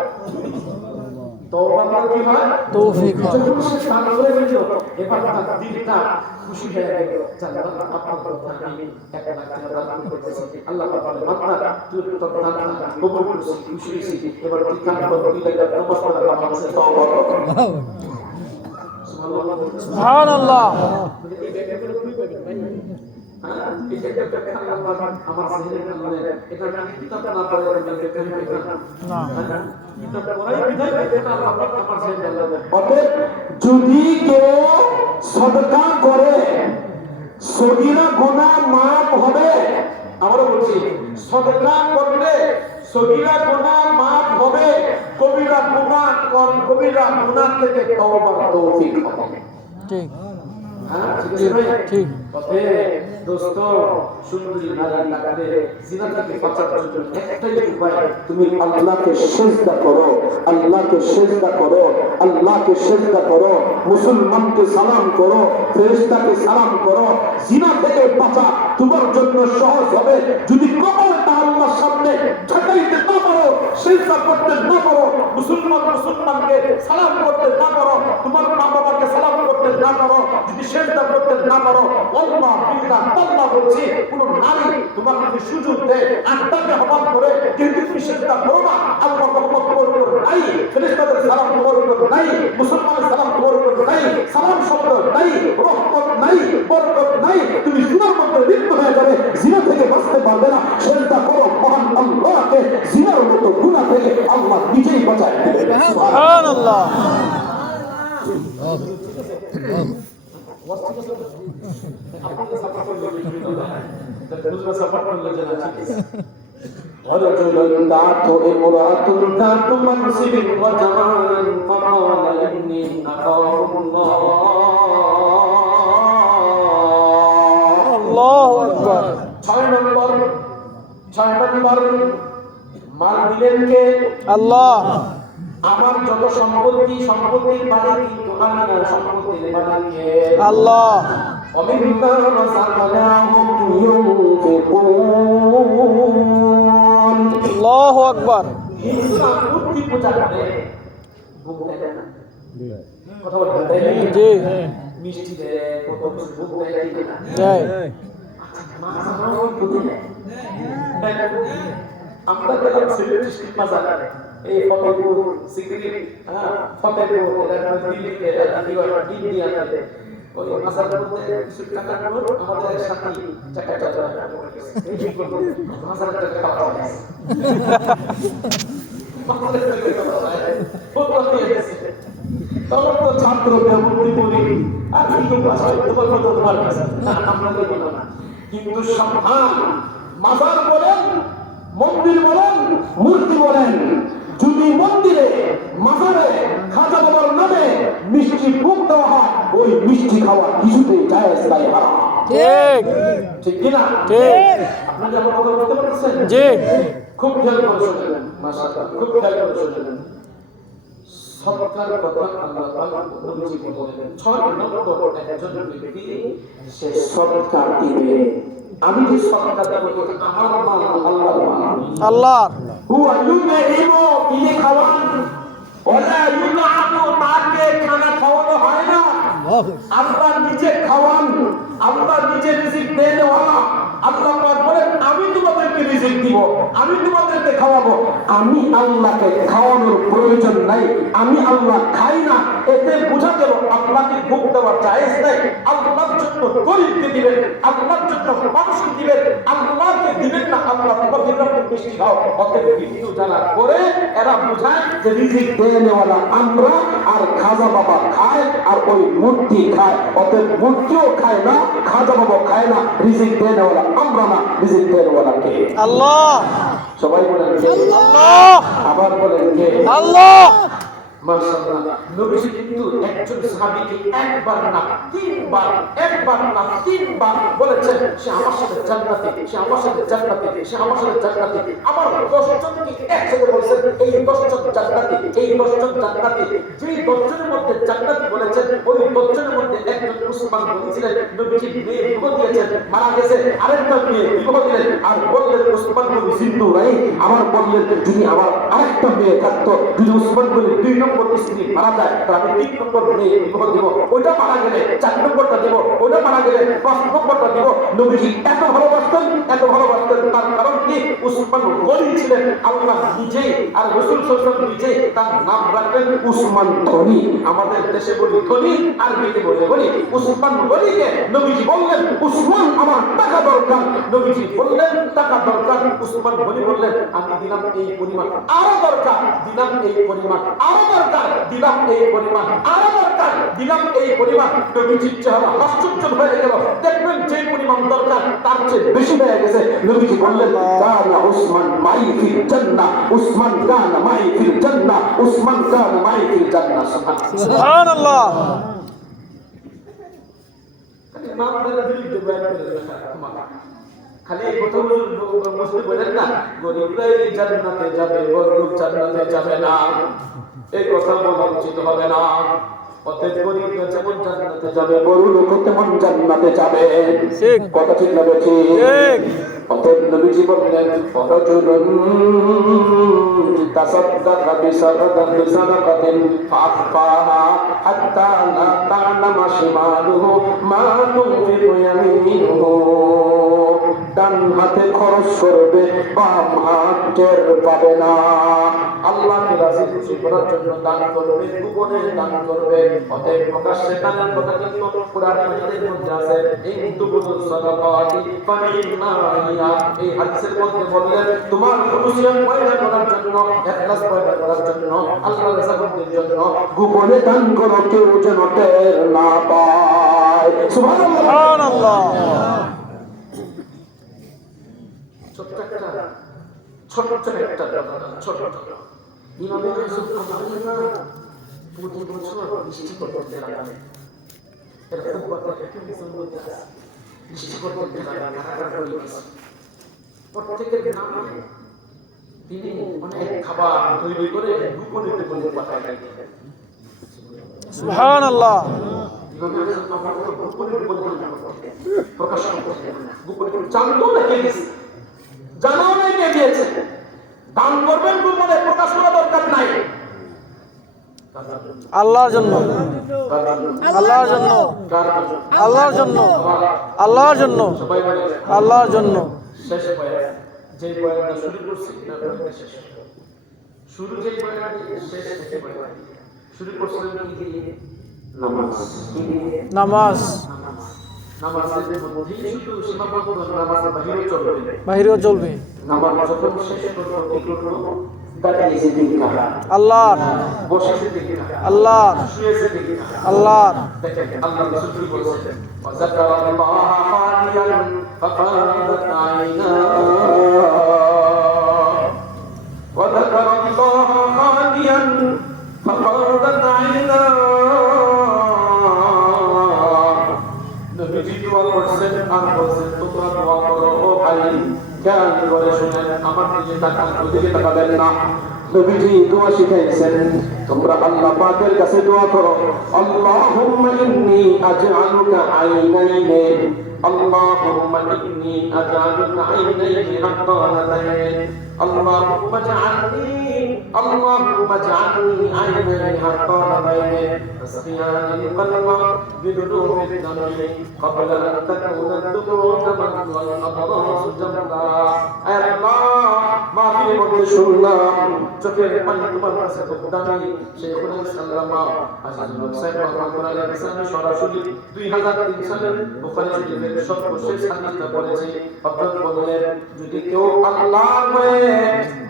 তওবা করে কি হয় তৌফিক হয় যখন সে দান করে দিল এবার তার দিলটা খুশি হয়ে গেল জান্নাত আপনার কথা আমি 1 লাখ টাকা দান করতেছি আল্লাহ পাক বলে বান্দা তুই তো দান কবুল করেছিস খুশি হয়েছিস এবার তুই কাম কর 2 লাখ টাকা নমাজ পড়া আমার কাছে তওবা কর সুবহানাল্লাহ সুবহানাল্লাহ আমার জেহেনের মনে এটা আমি কিতাব না পড়ে আমি দেখতে না কিতাব পড়াই বিধায় এটা আল্লাহ পাক আমার জেহেনে অতএব যদি কেউ সদকা করে সগীরা গুনাহ maaf হবে আমরা বলছি সদকা করলে সগীরা গুনাহ maaf হবে কবিরা গুনাহ থেকে তওবার তৌফিক হবে ঠিক হ্যাঁ ঠিক আছে ঠিক দোস্ত সুন্দরী নারী লাগলে জিনা থেকে বাঁচার জন্য একটাই উপায় তুমি আল্লাহকে সিজদা করো আল্লাহকে সিজদা করো আল্লাহকে সিজদা করো মুসলমানকে সালাম করো ফেরেশতাকে সালাম করো জিনা থেকে বাঁচা তোমার জন্য সহজ হবে যদি কখনো আল্লাহর সামনে ঠকাইতে না পারো সিজদা করতে না পারো মুসলমানকে সালাম করতে না পারো তোমার মা বাবাকে সালাম করতে না পারো যদি সিজদা করতে না পারো আল্লাহ বিল্লাহ আল্লাহ বলছি কোন নারী তোমাকে যদি সুযোগ দেয় আত্মাকে আহ্বান করে কিন্তু তুমি সিজদা করো না আল্লাহ রহমত তোমার উপর নাই ফেরেশতাদের সালাম তোমার উপর নাই মুসলমানের সালাম তোমার উপর নাই সালাম শব্দ নাই রহমত নাই বরকত নাই তুমি জিনার মধ্যে লিপ্ত হয়ে যাবে জিনা থেকে বাঁচতে পারবে না সিজদা করো মহান আল্লাহকে জিনার মতো গুনাহ থেকে আল্লাহ নিজেই বাঁচায় দিবে সুবহানাল্লাহ ورجل دعته امرأة ذات منصب وجمال فقال إني أخاف الله আল্লাহু আকবার 6 নম্বর মাল দিলেন কে আল্লাহ আমার যত সম্পত্তির মালিক কিন্তু আমি না সম্পত্তির মালিক কে আল্লাহ ومما رزقناهم ينفقون আল্লাহু আকবার হিন্দুরা মূর্তি পূজা করে ভোগ দেয় না কথা বলতে দেয় না? জি মিষ্টি দেয় কত কিছু ভোগ দেয় কি না জয় মাছরাও ভোগ দেয় আমরা গেলাম সিলেট স্ট্রিট বাজারে এই ফতেপুর সিকিরি ফতেপুর এটা দিল্লিতে ইন্ডিয়াতে ওই মাছরার মধ্যে কিছু টাকা নোট আমাদের সাথী টাকা এই কি করব মাছরার টাকা খাওয়া হয় তখন তো ছাত্র ব্যবহার করি আর কি করবো তোমার কাছে আমরা দেবো না কিন্তু সাবধান মাজার বলেন মন্দির বলেন মূর্তি বলেন যদি মন্দিরে মাজারে খাজা বাবার নামে মিষ্টি ভোগ দেওয়া হয় ওই মিষ্টি খাওয়া কিছুতেই জায়েজ নাই হারাম ঠিক ঠিক কি না ঠিক আপনারা আমার কথা বলতে পারছেন জি খুব খেয়াল করে শুনবেন মাশাআল্লাহ খুব খেয়াল করে শুনবেন সৎকার কথা আল্লাহ পাক নবীজি বলেন 6 নম্বর একজন ব্যক্তি সে সৎকার দিবে আমি যে সৎকার দেব এটা আমার মাল আল্লাহর মাল আল্লাহ হুয়া ইউনাইমু তিনি খাওয়ান ওয়ালা ইউনামু তাকে খানা খাওয়ানো হয় না আল্লাহ নিজে খাওয়ান আল্লাহ নিজে রিজিক দেন ওয়ালা আল্লাহ পাক বলেন আমি তোমাদেরকে রিজিক রিজিক দিব, আমি তোমাদেরকে খাওয়াবো। আমি আল্লাহকে খাওয়ানোর প্রয়োজন নাই, আমি আল্লাহ খাই না, এতে বোঝা গেল আল্লাহকে ভোগ দেওয়া জায়েজ নাই। আল্লাহর জন্য গরিবকে দিবেন, আল্লাহর জন্য মানুষকে দিবেন, আল্লাহকে দিবেন না, আল্লাহ তোমাকে মিষ্টি খাও। অতএব ভিডিও জানার পরে এরা বোঝায় যে রিজিক দেওয়ালা আমরা, আর খাজা বাবা খায়, আর ওই মূর্তি খায়। অতএব মূর্তিও খায় না, খাজা বাবা খায় না, রিজিক দেওয়ালা আমরা না, রিজিক দেওয়ালা কে? আল্লাহ। সবাই বলেন কে? আল্লাহ। আবার বলেন কে? আল্লাহ। মাশাআল্লাহ। নবীজি কিন্তু একজন সাহাবীকে একবার না তিনবার, একবার না তিনবার বলেছেন সে আমার সাথে জান্নাতে, সে আমার সাথে জান্নাতে, সে আমার সাথে জান্নাতে। আমার 10 জনকে একসাথে বলেছেন এই 10 জন জান্নাতে, এই 10 জন জান্নাতে। যেই 10 জনের মধ্যে জান্নাতি বলেছেন ওই 10 জনের মধ্যে একজন উসমান বলেছিলেন নবীজি মেয়ে বিবাহ দিয়েছেন, মারা গেছে, আরেকটা মেয়ে বিবাহ দিলেন, আর বললেন উসমান বলি সিন্ধু নাই। আবার বললেন যদি আমার আরেকটা মেয়ে থাকতো, যদি উসমান বলি 2 নম্বর স্ত্রী মারা যায় তাহলে আমি 3 নম্বর মেয়ে বিবাহ দিব, ওইটা মারা গেলে 4 নম্বরটা দিব, ওইটা মারা গেলে 5 নম্বরটা দিব। নবীজি এত ভালোবাসতেন, এত ভালোবাসতেন, তার কারণ কি উসমান গনি ছিলেন আল্লাহ নিজেই, আর রাসূল সাল্লাল্লাহু আলাইহি ওয়াসাল্লাম নিজেই তার নাম রাখলেন উসমান গনি। আমাদের দেশে বলি ধনী, আরবিতে বলে গনি। উসমান গনিকে নবীজি বললেন উসমান আমার টাকা দরকার, নবীজি বললেন টাকা দরকার, উসমান গনি বললেন আমি দিলাম এই পরিমাণ, আরো দরকার দিলাম এই পরিমাণ, আরো দরকার দিলাম এই পরিমাণ, আরো দরকার দিলাম এই পরিমাণ। নবীজির চেহারা আশ্চর্য হয়ে গেল, দেখবেন যে পরিমাণ দরকার তার চেয়ে বেশি হয়ে গেছে। নবীজি বললেন কানা উসমান মাই ফিল জান্নাহ, উসমান কানা মাই ফিল জান্নাহ, উসমান কানা মাই ফিল জান্নাহ। সুবহানাল্লাহ। খালি এই কথাগুলো মুসলিম বলেন না, গরিবরাই জান্নাতে যাবে, গরিব জান্নাতে যাবে না, এই কথা বলা উচিত হবে না। অতএব গরিবরা যেমন জান্নাতে যাবে, বড় লোক তেমন জান্নাতে যাবে। ঠিক কথা ঠিক না ঠিক? ঠিক। অতএব নবীজি বললেন ফারাজুলুন তাসাদ্দাকা বিসাদাকাতিন ফাআফাহা হাত্তা লা তা'লামা শিমালুহু মা তুনফিকু ইয়ামিনুহু। ডান হাতে খরচ করবে, বাম হাত টের পাবে না। আল্লাহকে রাজি খুশি করার জন্য দান করবে, গোপনে দান করবে। অতএব প্রকাশ্যে দানের কথা কিন্তু কুরআন মাজিদের মধ্যে আছে। এই মুতুবুল সাদাকাতি ফানিমা হিয়া, এই হাদিসের মধ্যে বললেন তোমার খুশিয়াত পয়দা করার জন্য, ইখলাস পয়দা করার জন্য, আল্লাহর রাজাদের জন্য গোপনে দান করো, কেউ যেন টের না পায়। সুবহানাল্লাহ। ছোট্ট একটা ছোট ইমামে রাসূল না প্রতি বছর বৃষ্টি করতে লাগে, এটা খুব কথা কি সুন্দর আছে। বৃষ্টি করতে লাগে প্রত্যেকের গ্রামে তিনি অনেক খাবার তৈরি করে গোপনে গোপনে পাঠায়। সুবহানাল্লাহ। ইমামে রাসূল আমার গোপনে গোপনে প্রকাশ করতে গোপনে জানতো না কে দিয়েছে, জানাও না কে দিয়েছে। দান করবেন গোপনে, প্রকাশ করা দরকার নাই। আল্লাহর জন্য, আল্লাহর জন্য, আল্লাহর জন্য, আল্লাহর জন্য, আল্লাহর জন্য। শেষ বয়ান, যে বয়ানটা শুরু করছি এটা শেষ। শুরু যে বয়ান শেষ থেকে বয়ান শুরু করছিলাম কি দিয়ে? নামাজ। নামাজ। নামাজের মধ্যেই শুধু সীমাবদ্ধ, নামাজের বাহিরেও চলবে, বাহিরেও চলবে। নামাজ যখন শেষ করবো কি করবো? দাঁড়িয়ে যে দিনটা, আল্লাহ, বসে যে দিনটা, আল্লাহ, শুয়ে যে দিনটা, আল্লাহ। দেখেন আল্লাহ রাসূল কি বলেছেন, ওয়াযাকারাল্লাহা খালিয়ান ফাকাদাত আইনা, ওয়াযাকারাল্লাহা খালিয়ান ফাকাদাত আইনা। নবীজি দোয়া করছেন আর বলছেন তোমরা দোয়া করো ও ভাই, জ্ঞান করে শুনেন, আমার দিকে তাকান, ওদিকে তাকাবেন না। নবীজি দোয়া শিখাইছেন তোমরা আল্লাহ পাকের কাছে দোয়া করো, আল্লাহুম্মা ইন্নী আজআলুকা আইনাইনি اللهم إني أجعلك عينيه حقانتين اللهم اجعلني عيني حقانتين تسقيان القلب بذنوب الذنب قبل أن تكون الذنوب والأبراس جملا الله ما في মধ্যে শুনলাম চোখের পানি তোমার কাছে খুব দামি শেখুল ইসলাম আজিজুল সাহেব রহমাতুল্লাহ আলাইহি সরাসরি 2003 সালে বুখারী শরীফের সর্বশেষ হাদিসটা বলেছে অর্থাৎ বলেন যদি কেউ আল্লাহর হয়ে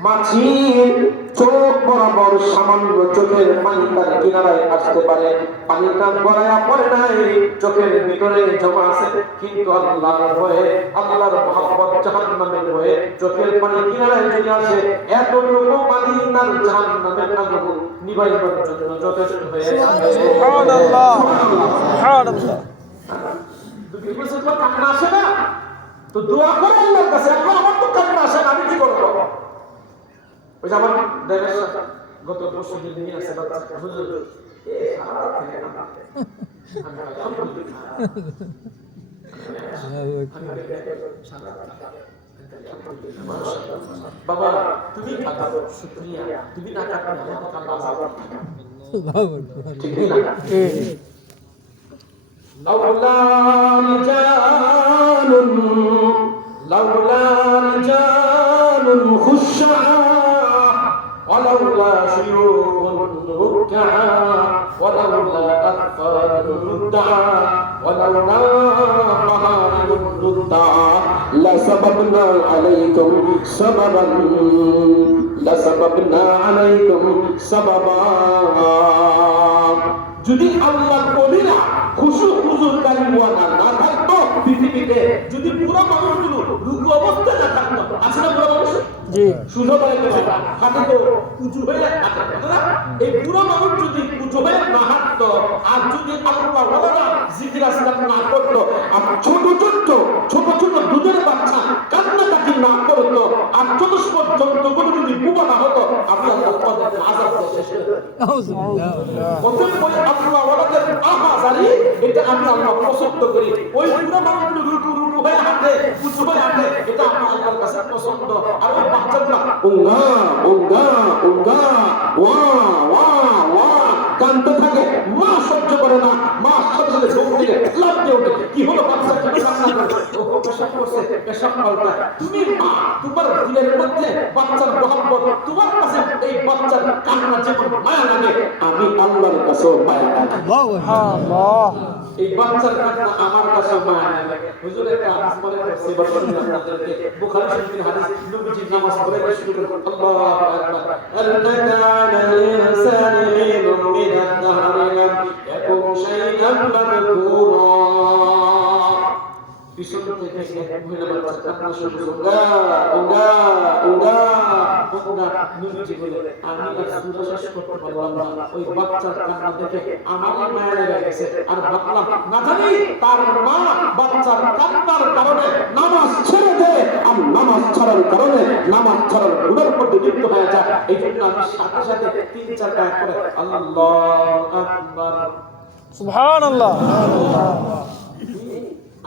মাছির চোখ বরাবর সামান্য চোখের পানি তার কিনারায় আসতে পারে পানিটা গড়ায়া পড়ে নাই চোখের ভিতরে জমা আছে কিন্তু আল্লাহর হয়ে আল্লাহর মহব্বত জাহান্নামের হয়ে চোখের পানি কিনারায় চলে আসে এতটুকু পানি তার জাহান্নামের আগুন নিভাইবার জন্য যথেষ্ট হয়ে যাবে সুবহানাল্লাহ সুবহানাল্লাহ দুই বছর পর কান্না আসে না তো দোয়া করে আল্লাহর কাছে আল্লাহ আমার তো কান্না আসে না আমি কি করব ওই যে আমার দেবের গত বছর দিন নিয়ে আসে বাচ্চা হুজুর সারা থেকে বাবা তুমি কাঁদো শুকরিয়া তুমি না কাঁদলে আমার কান্না আসবে ঠিক না لولا رجال خشعاء ولولا شيوخ ركعا ولولا أطفال ركعا ولولا قهار ركعا لسببنا عليكم سببا যদি আল্লাহ বলিরা খুশু হুজুরকারী ওয়ানা না থাকতো পৃথিবীতে যদি পুরো মানুষগুলো রুকু অবস্থায় না থাকতো আছে না পুরো মানুষ জি সুযোগ পাইতে হাতে তো কুচু হয়ে হাঁটে না এই পুরো মানুষ যদি কুচু হয়ে না হাঁটতো আর যদি আল্লাহ ওয়ালারা জিকির আসকার না করতো আর ছোট দুধের বাচ্চা কান্নাকাটি না করতো আর চতুষ্পদ জন্তুগুলো যদি বুবা না হতো আপনি আল্লাহ তাদের আযাব শেষ করে দেন আল্লাহ ওয়ালাদের আহাজারি এটা আমি আল্লাহ পছন্দ করি ওই পুরো মানুষগুলো রুকু হয়ে হাঁটে কুচু হয়ে হাঁটে এটা আমার আল্লাহর কাছে পছন্দ আর ওই বাচ্চাগুলো উঙ্গা ওয়া কাঁদতে থাকে মা সহ্য করে না মা সাথে ঝোঁক দিয়ে লাফ দিয়ে ওঠে কি হলো বাচ্চা কেন কান্না করে ও পেশাব করছে পেশাব পাল্টায় তুমি মা তোমার দিলের মধ্যে বাচ্চার মহব্বত তোমার কাছে এই বাচ্চার কান্না যেমন মায়া লাগে আমি আল্লাহর কাছে মায়া লাগে আল্লাহ এই বাচ্চার কান্না আমার কাছে মায়া লাগে হুজুর একটা হাদিস বলে সেবা করেন আপনাদেরকে বুখারী শরীফের হাদিস নবীজি নামাজ পড়ে শুরু করেন আল্লাহু আকবার আল্লাকানা লিনসানি মিন আদ-দাহরি লাম ইয়াকুন শাইআন মাযকুরা পিছন থেকে এক মহিলা বাচ্চা কান্না শুরু করে উঙ্গা নবীজি বলে আমি আর সূরা শেষ করতে পারলাম না ওই বাচ্চার কান্না দেখে আমার মায়া লেগে গেছে আর ভাবলাম না জানি তার মা বাচ্চার কান্নার কারণে নামাজ ছেড়ে দেয় আর নামাজ ছাড়ার কারণে নামাজ ছাড়ার গুনার মধ্যে লিপ্ত হয়ে যায় এই জন্য আমি সাথে সাথে 3-4 আয়াত করে আল্লাহু আকবার সুবহানাল্লাহ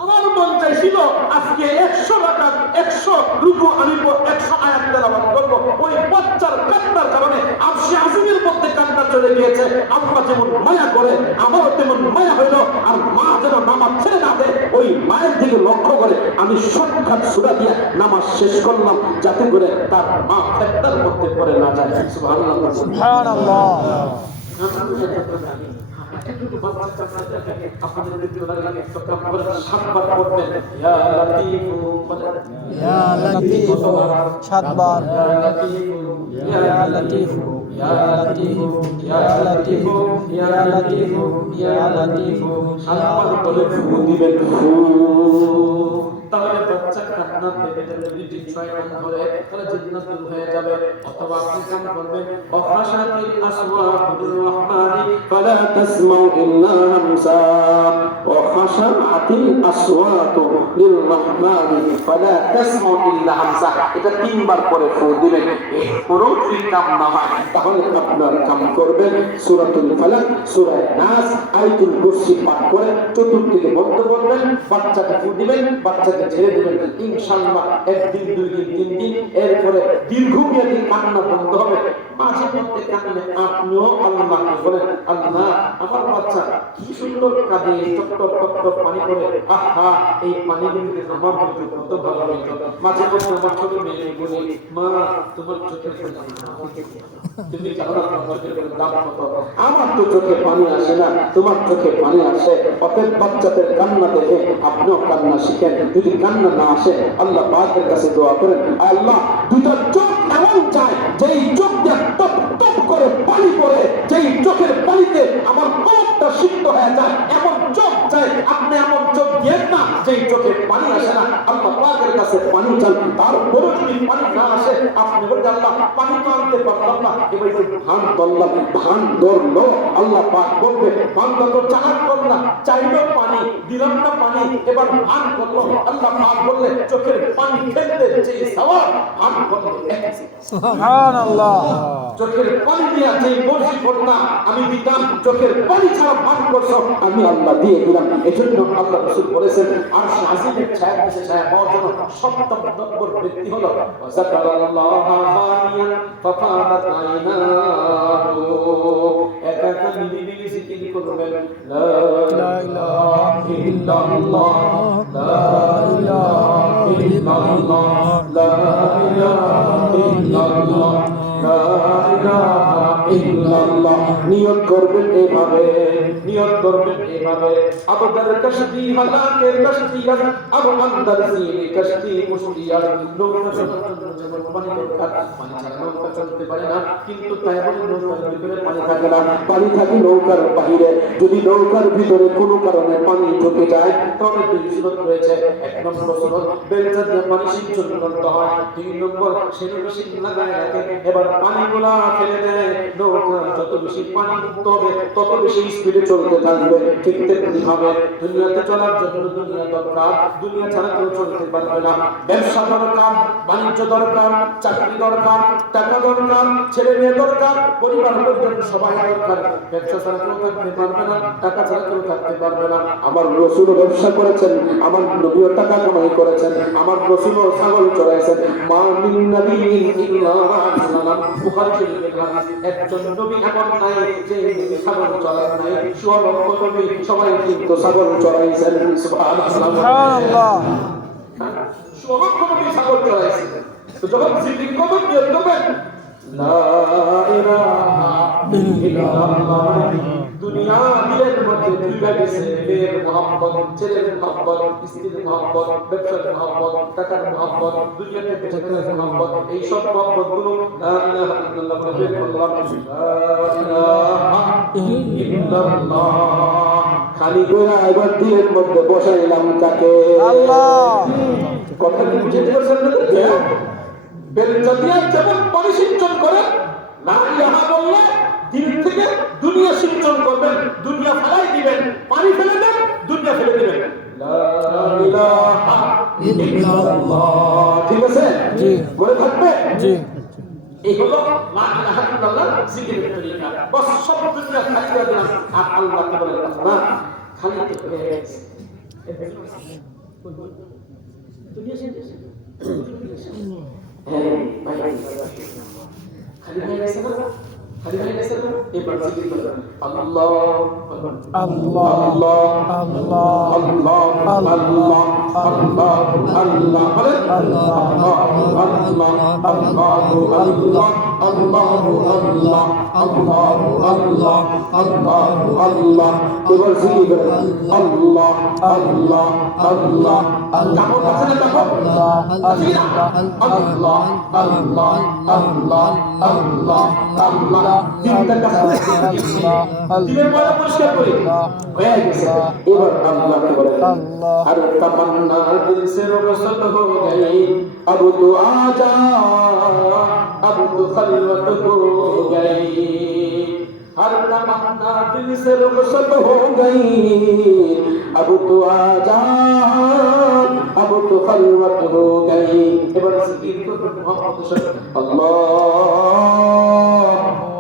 আমার মন চাইছিল আজকে 100 রাকাত 100 রুকু আমি 100 আয়াত তেলাওয়াত করব ওই বাচ্চার কান্নার কারণে আরশে আজিমের মধ্যে কান্না চলে গিয়েছে আল্লাহ যেমন মায়া করে আমারও তেমন মায়া হইল আর মা যেন নামাজ ছেড়ে না দেয় ওই মায়ের দিকে লক্ষ্য করে আমি শর্টকাট সূরা দিয়ে নামাজ শেষ করলাম যাতে করে তার মা ফেতনার মধ্যে পড়ে না যায় সুবহানাল্লাহ সুবহানাল্লাহ আপনাদের বিদ্যালয়ে আপনারা সাতবার পড়বেন ইয়া লাতীফ সাতবার ইয়া লাতীফ সাতবার পড়ে ফু দিবেন তাহলে বাচ্চা কান্না থেকে যদি দিন শয়তান ধরে তাহলে জিন্নাত দূর হয়ে যাবে। অথবা আপনি কাম করবেন ওয়াখাশাতিল আসওয়াতুর রহমানি ফালা তাসমাউ ইল্লা হামসা ওয়াখাশাতিল আসওয়াতু লির রহমানি ফালা তাসমাউ ইল্লা হামসা। এটা তিনবার করে ফু দিবেন। এরপরও যদি কাম না হয় তাহলে আপনার কাম করবেন সূরাতুল ফালাক, সূরা নাস, আয়াতুল কুরসি পাঠ করে চতুর্দিকে বন্ধ করবেন, বাচ্চাকে ফু দিবেন, বাচ্চাকে ছেড়ে দিবেন। ইনশাআল্লাহ একদিন, দুই দিন, তিন দিন, এরপরে দীর্ঘমেয়াদী কান্না বন্ধ হবে। মাঝে মধ্যে কান্না আপনিও আল্লাহকে বলেন, আল্লাহ আমার বাচ্চা কি সুন্দর কাঁদে, টপ টপ টপ পানি করে, আহা এই পানিগুলিতে আমার হয়তো কত ভালো হইতো। মাঝে মধ্যে আমার ছোট মেয়ে বলি, মা তোমার চোখের তুমি জানো না তোমার চোখের দাম কত, আমার তো চোখে পানি আসে না, তোমার চোখে পানি আসে। অতএব বাচ্চাদের কান্না দেখে আপনিও কান্না শিখেন। যদি কান্না না আসে আল্লাহ পাকের কাছে দোয়া করেন, আল্লাহ দুইটা চোখ এমন চায় যেই চোখ দিয়ে টপ টপ করে পানি পড়ে, যেই চোখের পানিতে আমার কলবটা সিক্ত হয়ে যায়, এমন চোখ চাই। আপনি এমন চোখ দিয়ে না যেই চোখে পানি আসে না, আল্লাহ পাকের কাছে পানি চান। তারপরে যদি পানি না আসে আপনি বলতে, আল্লাহ পানি তো আনতে পারলাম না, এবার ধান ধরলাম, ধান ধরলো। আল্লাহ পাক বলবে, বান্দা তো চালাক করলাম, চাইলো পানি, দিলাম না পানি, এবার ধান করলো। আল্লাহ পাক বললে, চোখের পানি ফেলতে যে সওয়াব ধান করলো। সুবহানাল্লাহ। চোখের পানি দিয়া যে বর্ষি করতাম আমি দিতাম, চোখের পানি ছাড়া পান করছো আমি আল্লাহ দিয়ে দিলাম। এজন্য আল্লাহ রাসূল বলেছেন, আরশ আজিমের ছায়া নিচে ছায়া হওয়ার জন্য ৭ম নম্বর ব্যক্তি হলো যাকারাল্লাহ হানিয়ান ফাফাদাত আইনাহু। একা একা নিরিবিলি জিকির করবেন, লা ইলাহা ইল্লাল্লাহ, লা ইলাহা ইল্লাল্লাহ, লা ইলাহা ইল্লাল্লাহ, লা ইলাহা ইল্লাল্লাহ। নিয়ত করবেন এভাবে, নিয়ত করবেন এভাবে, আবদার কশতি হালাকের কশতি আবু আন্দার জিনি কশতি মুশকিয়ার। নৌকা চলাচল যেমন পানি দরকার, পানি ছাড়া নৌকা চলতে পারে না, কিন্তু তাই বলে নৌকার ভিতরে পানি থাকে না, পানি থাকে নৌকার বাহিরে। যদি নৌকার ভিতরে কোনো কারণে পানি ঢুকে যায় তাহলে দুই সুরত রয়েছে। ১ নম্বর সুরত বেলচা দিয়ে পানি সিঞ্চন করতে হয়, ৩ নম্বর সেটা মেশিন লাগায় রাখে, এবার পানিগুলা ফেলে দেয়। নৌকা যত বেশি পানি মুক্ত হবে তত বেশি স্পিডে চলতে থাকবে। ঠিক তেমনি ভাবে দুনিয়াতে চলার জন্য দুনিয়া দরকার, দুনিয়া ছাড়া কেউ চলতে পারবে না। ব্যবসা দরকার, বাণিজ্য দরকার, চাকরি দরকার, টাকা দরকার, ছেলে মেয়ে দরকার, পরিবার পরিজন সবাই দরকার। ব্যবসা ছাড়া কেউ থাকতে পারবে না, টাকা ছাড়া কেউ থাকতে পারবে না। আমার রাসূল ব্যবসা করেছেন, আমার নবীও টাকা কামাই করেছেন, আমার রাসূলও ছাগল চড়াইছেন। মা মিন নাবিয়্যিন ইল্লা রাসূলুল্লাহ। বুখারী শরীফের হাদিস। একজন নবী এমন নাই যে ছাগল চড়ান নাই, সুলক্ষ নবী সবাই কিন্তু ছাগল চড়াইছেন। সুবহানাল্লাহ। সুলক্ষ নবী ছাগল চড়াইছেন। তো যখন জিকির করবেন নিয়ত করবেন, লা ইলাহা ইল্লাল্লাহ। দুনিয়া দিলের মধ্যে দুইটা গেছে, মেয়ের মহব্বত, ছেলের মহব্বত, স্ত্রীর মহব্বত, ব্যবসার মহব্বত, টাকার মহব্বত, দুনিয়াতে বেঁচে মহব্বত। এই সব মহব্বত গুলো লা ইলাহা ইল্লাল্লাহ বলে বললাম, লা ইলাহা ইল্লাল্লাহ। খালি গোরা এবার দিলের মধ্যে বসাইলাম কাকে? আল্লাহ। কথা কি বুঝতে পারছেন না? বেলচা দিয়ে যেমন পানি সিঞ্চন করে, লা ইলাহা বললে দিল থেকে দুনিয়া সিঞ্চন করবেন, দুনিয়া ফেলাই দিবেন, পানি ফেলে দেন, দুনিয়া ফেলে দিবেন। লা ইলাহা ইল্লাল্লাহ। ঠিক আছে? জি। মনে থাকবে? জি। এই হলো লা ইলাহা ইল্লাল্লাহ জিকিরের তরিকা। বস সব দুনিয়া খালি করে দিলাম আর আল্লাহকে বলে আল্লাহ খালি হয়ে গেছে। দুনিয়া শেষ। হ্যাঁ ভাই খালি হয়ে গেছে না? খালি হয়ে গেছে না? এবার জিকির করবেন, আল্লাহ আল্লাহ আল্লাহ আল্লাহ আল্লাহ আল্লাহ আল্লাহ বলেন, আল্লাহ আল্লাহ এবার জিকির করেন আল্লাহ আল্লাহ আল্লাহ আল্লাহ আল্লাহ আল্লাহ আল্লাহ আল্লাহ আল্লাহ তিনটা কাজ দিনের ময়লা পরিষ্কার করে হয়ে গেছে এবার আল্লাহকে বলেন हर तमन्ना दिल से रुखसत हो गई अब तो आजा अब तो खलवत हो गई हर तमन्ना दिल से रुखसत हो गई अब तो आजा अब तो खलवत हो गई এবার জিকির করুন মুহাম্মদ সাল্লাল্লাহু আল্লাহ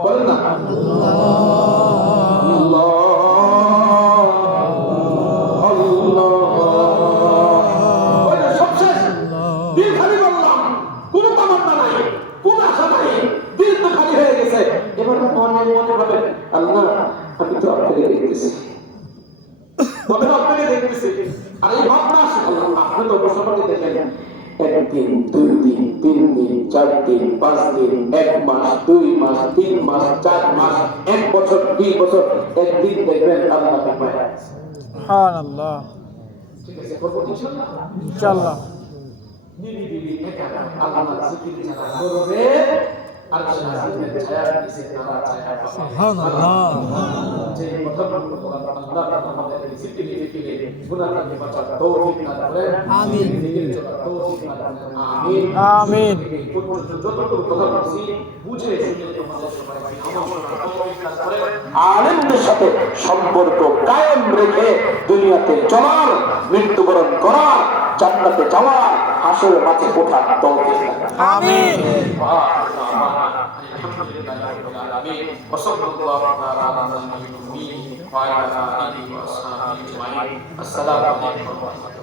বলেন না আল্লাহ আল্লাহ আমি তো আপনাকে দেখতেছি আপনাকে দেখতেছি আর এই ভাবনা আল্লাহ আপনি তো বসবাকে দেখেন একদিন দুই দিন তিন দিন চার দিন পাঁচ দিন এক মাস দুই মাস তিন মাস চার মাস এক বছর 2 বছর একদিন দেখবেন আল্লাহ সুবহানাল্লাহ ঠিক আছে করবো ইনশাআল্লাহ নিরিবিলি একা আল্লাহ জিকির ছাড়া করবে আর শাহাদাতের ছায়া নিচে তারা ছায়া সুবহানাল্লাহ যে মতলব আল্লাহ আমাদের জিকির ফিরে গুনাহ থেকে বাঁচার তৌফিক দান করেন আমিন জিকির করার তৌফিক দান করেন আমিন আমিন যতটুকু কথা বলছি বুঝে শুনে তোমাদের সবাইকে আমল করার তৌফিক দান করেন আলেমদের সাথে সম্পর্ক কায়েম রেখে দুনিয়াতে চলার মৃত্যুবরণ করার জান্নাতে যাওয়ার হাসরের মাঝে ওঠার তৌফিক দান করেন আমিন وصلى الله على نبينا محمد وعلى اله وصحبه اجمعين السلام عليكم ورحمه الله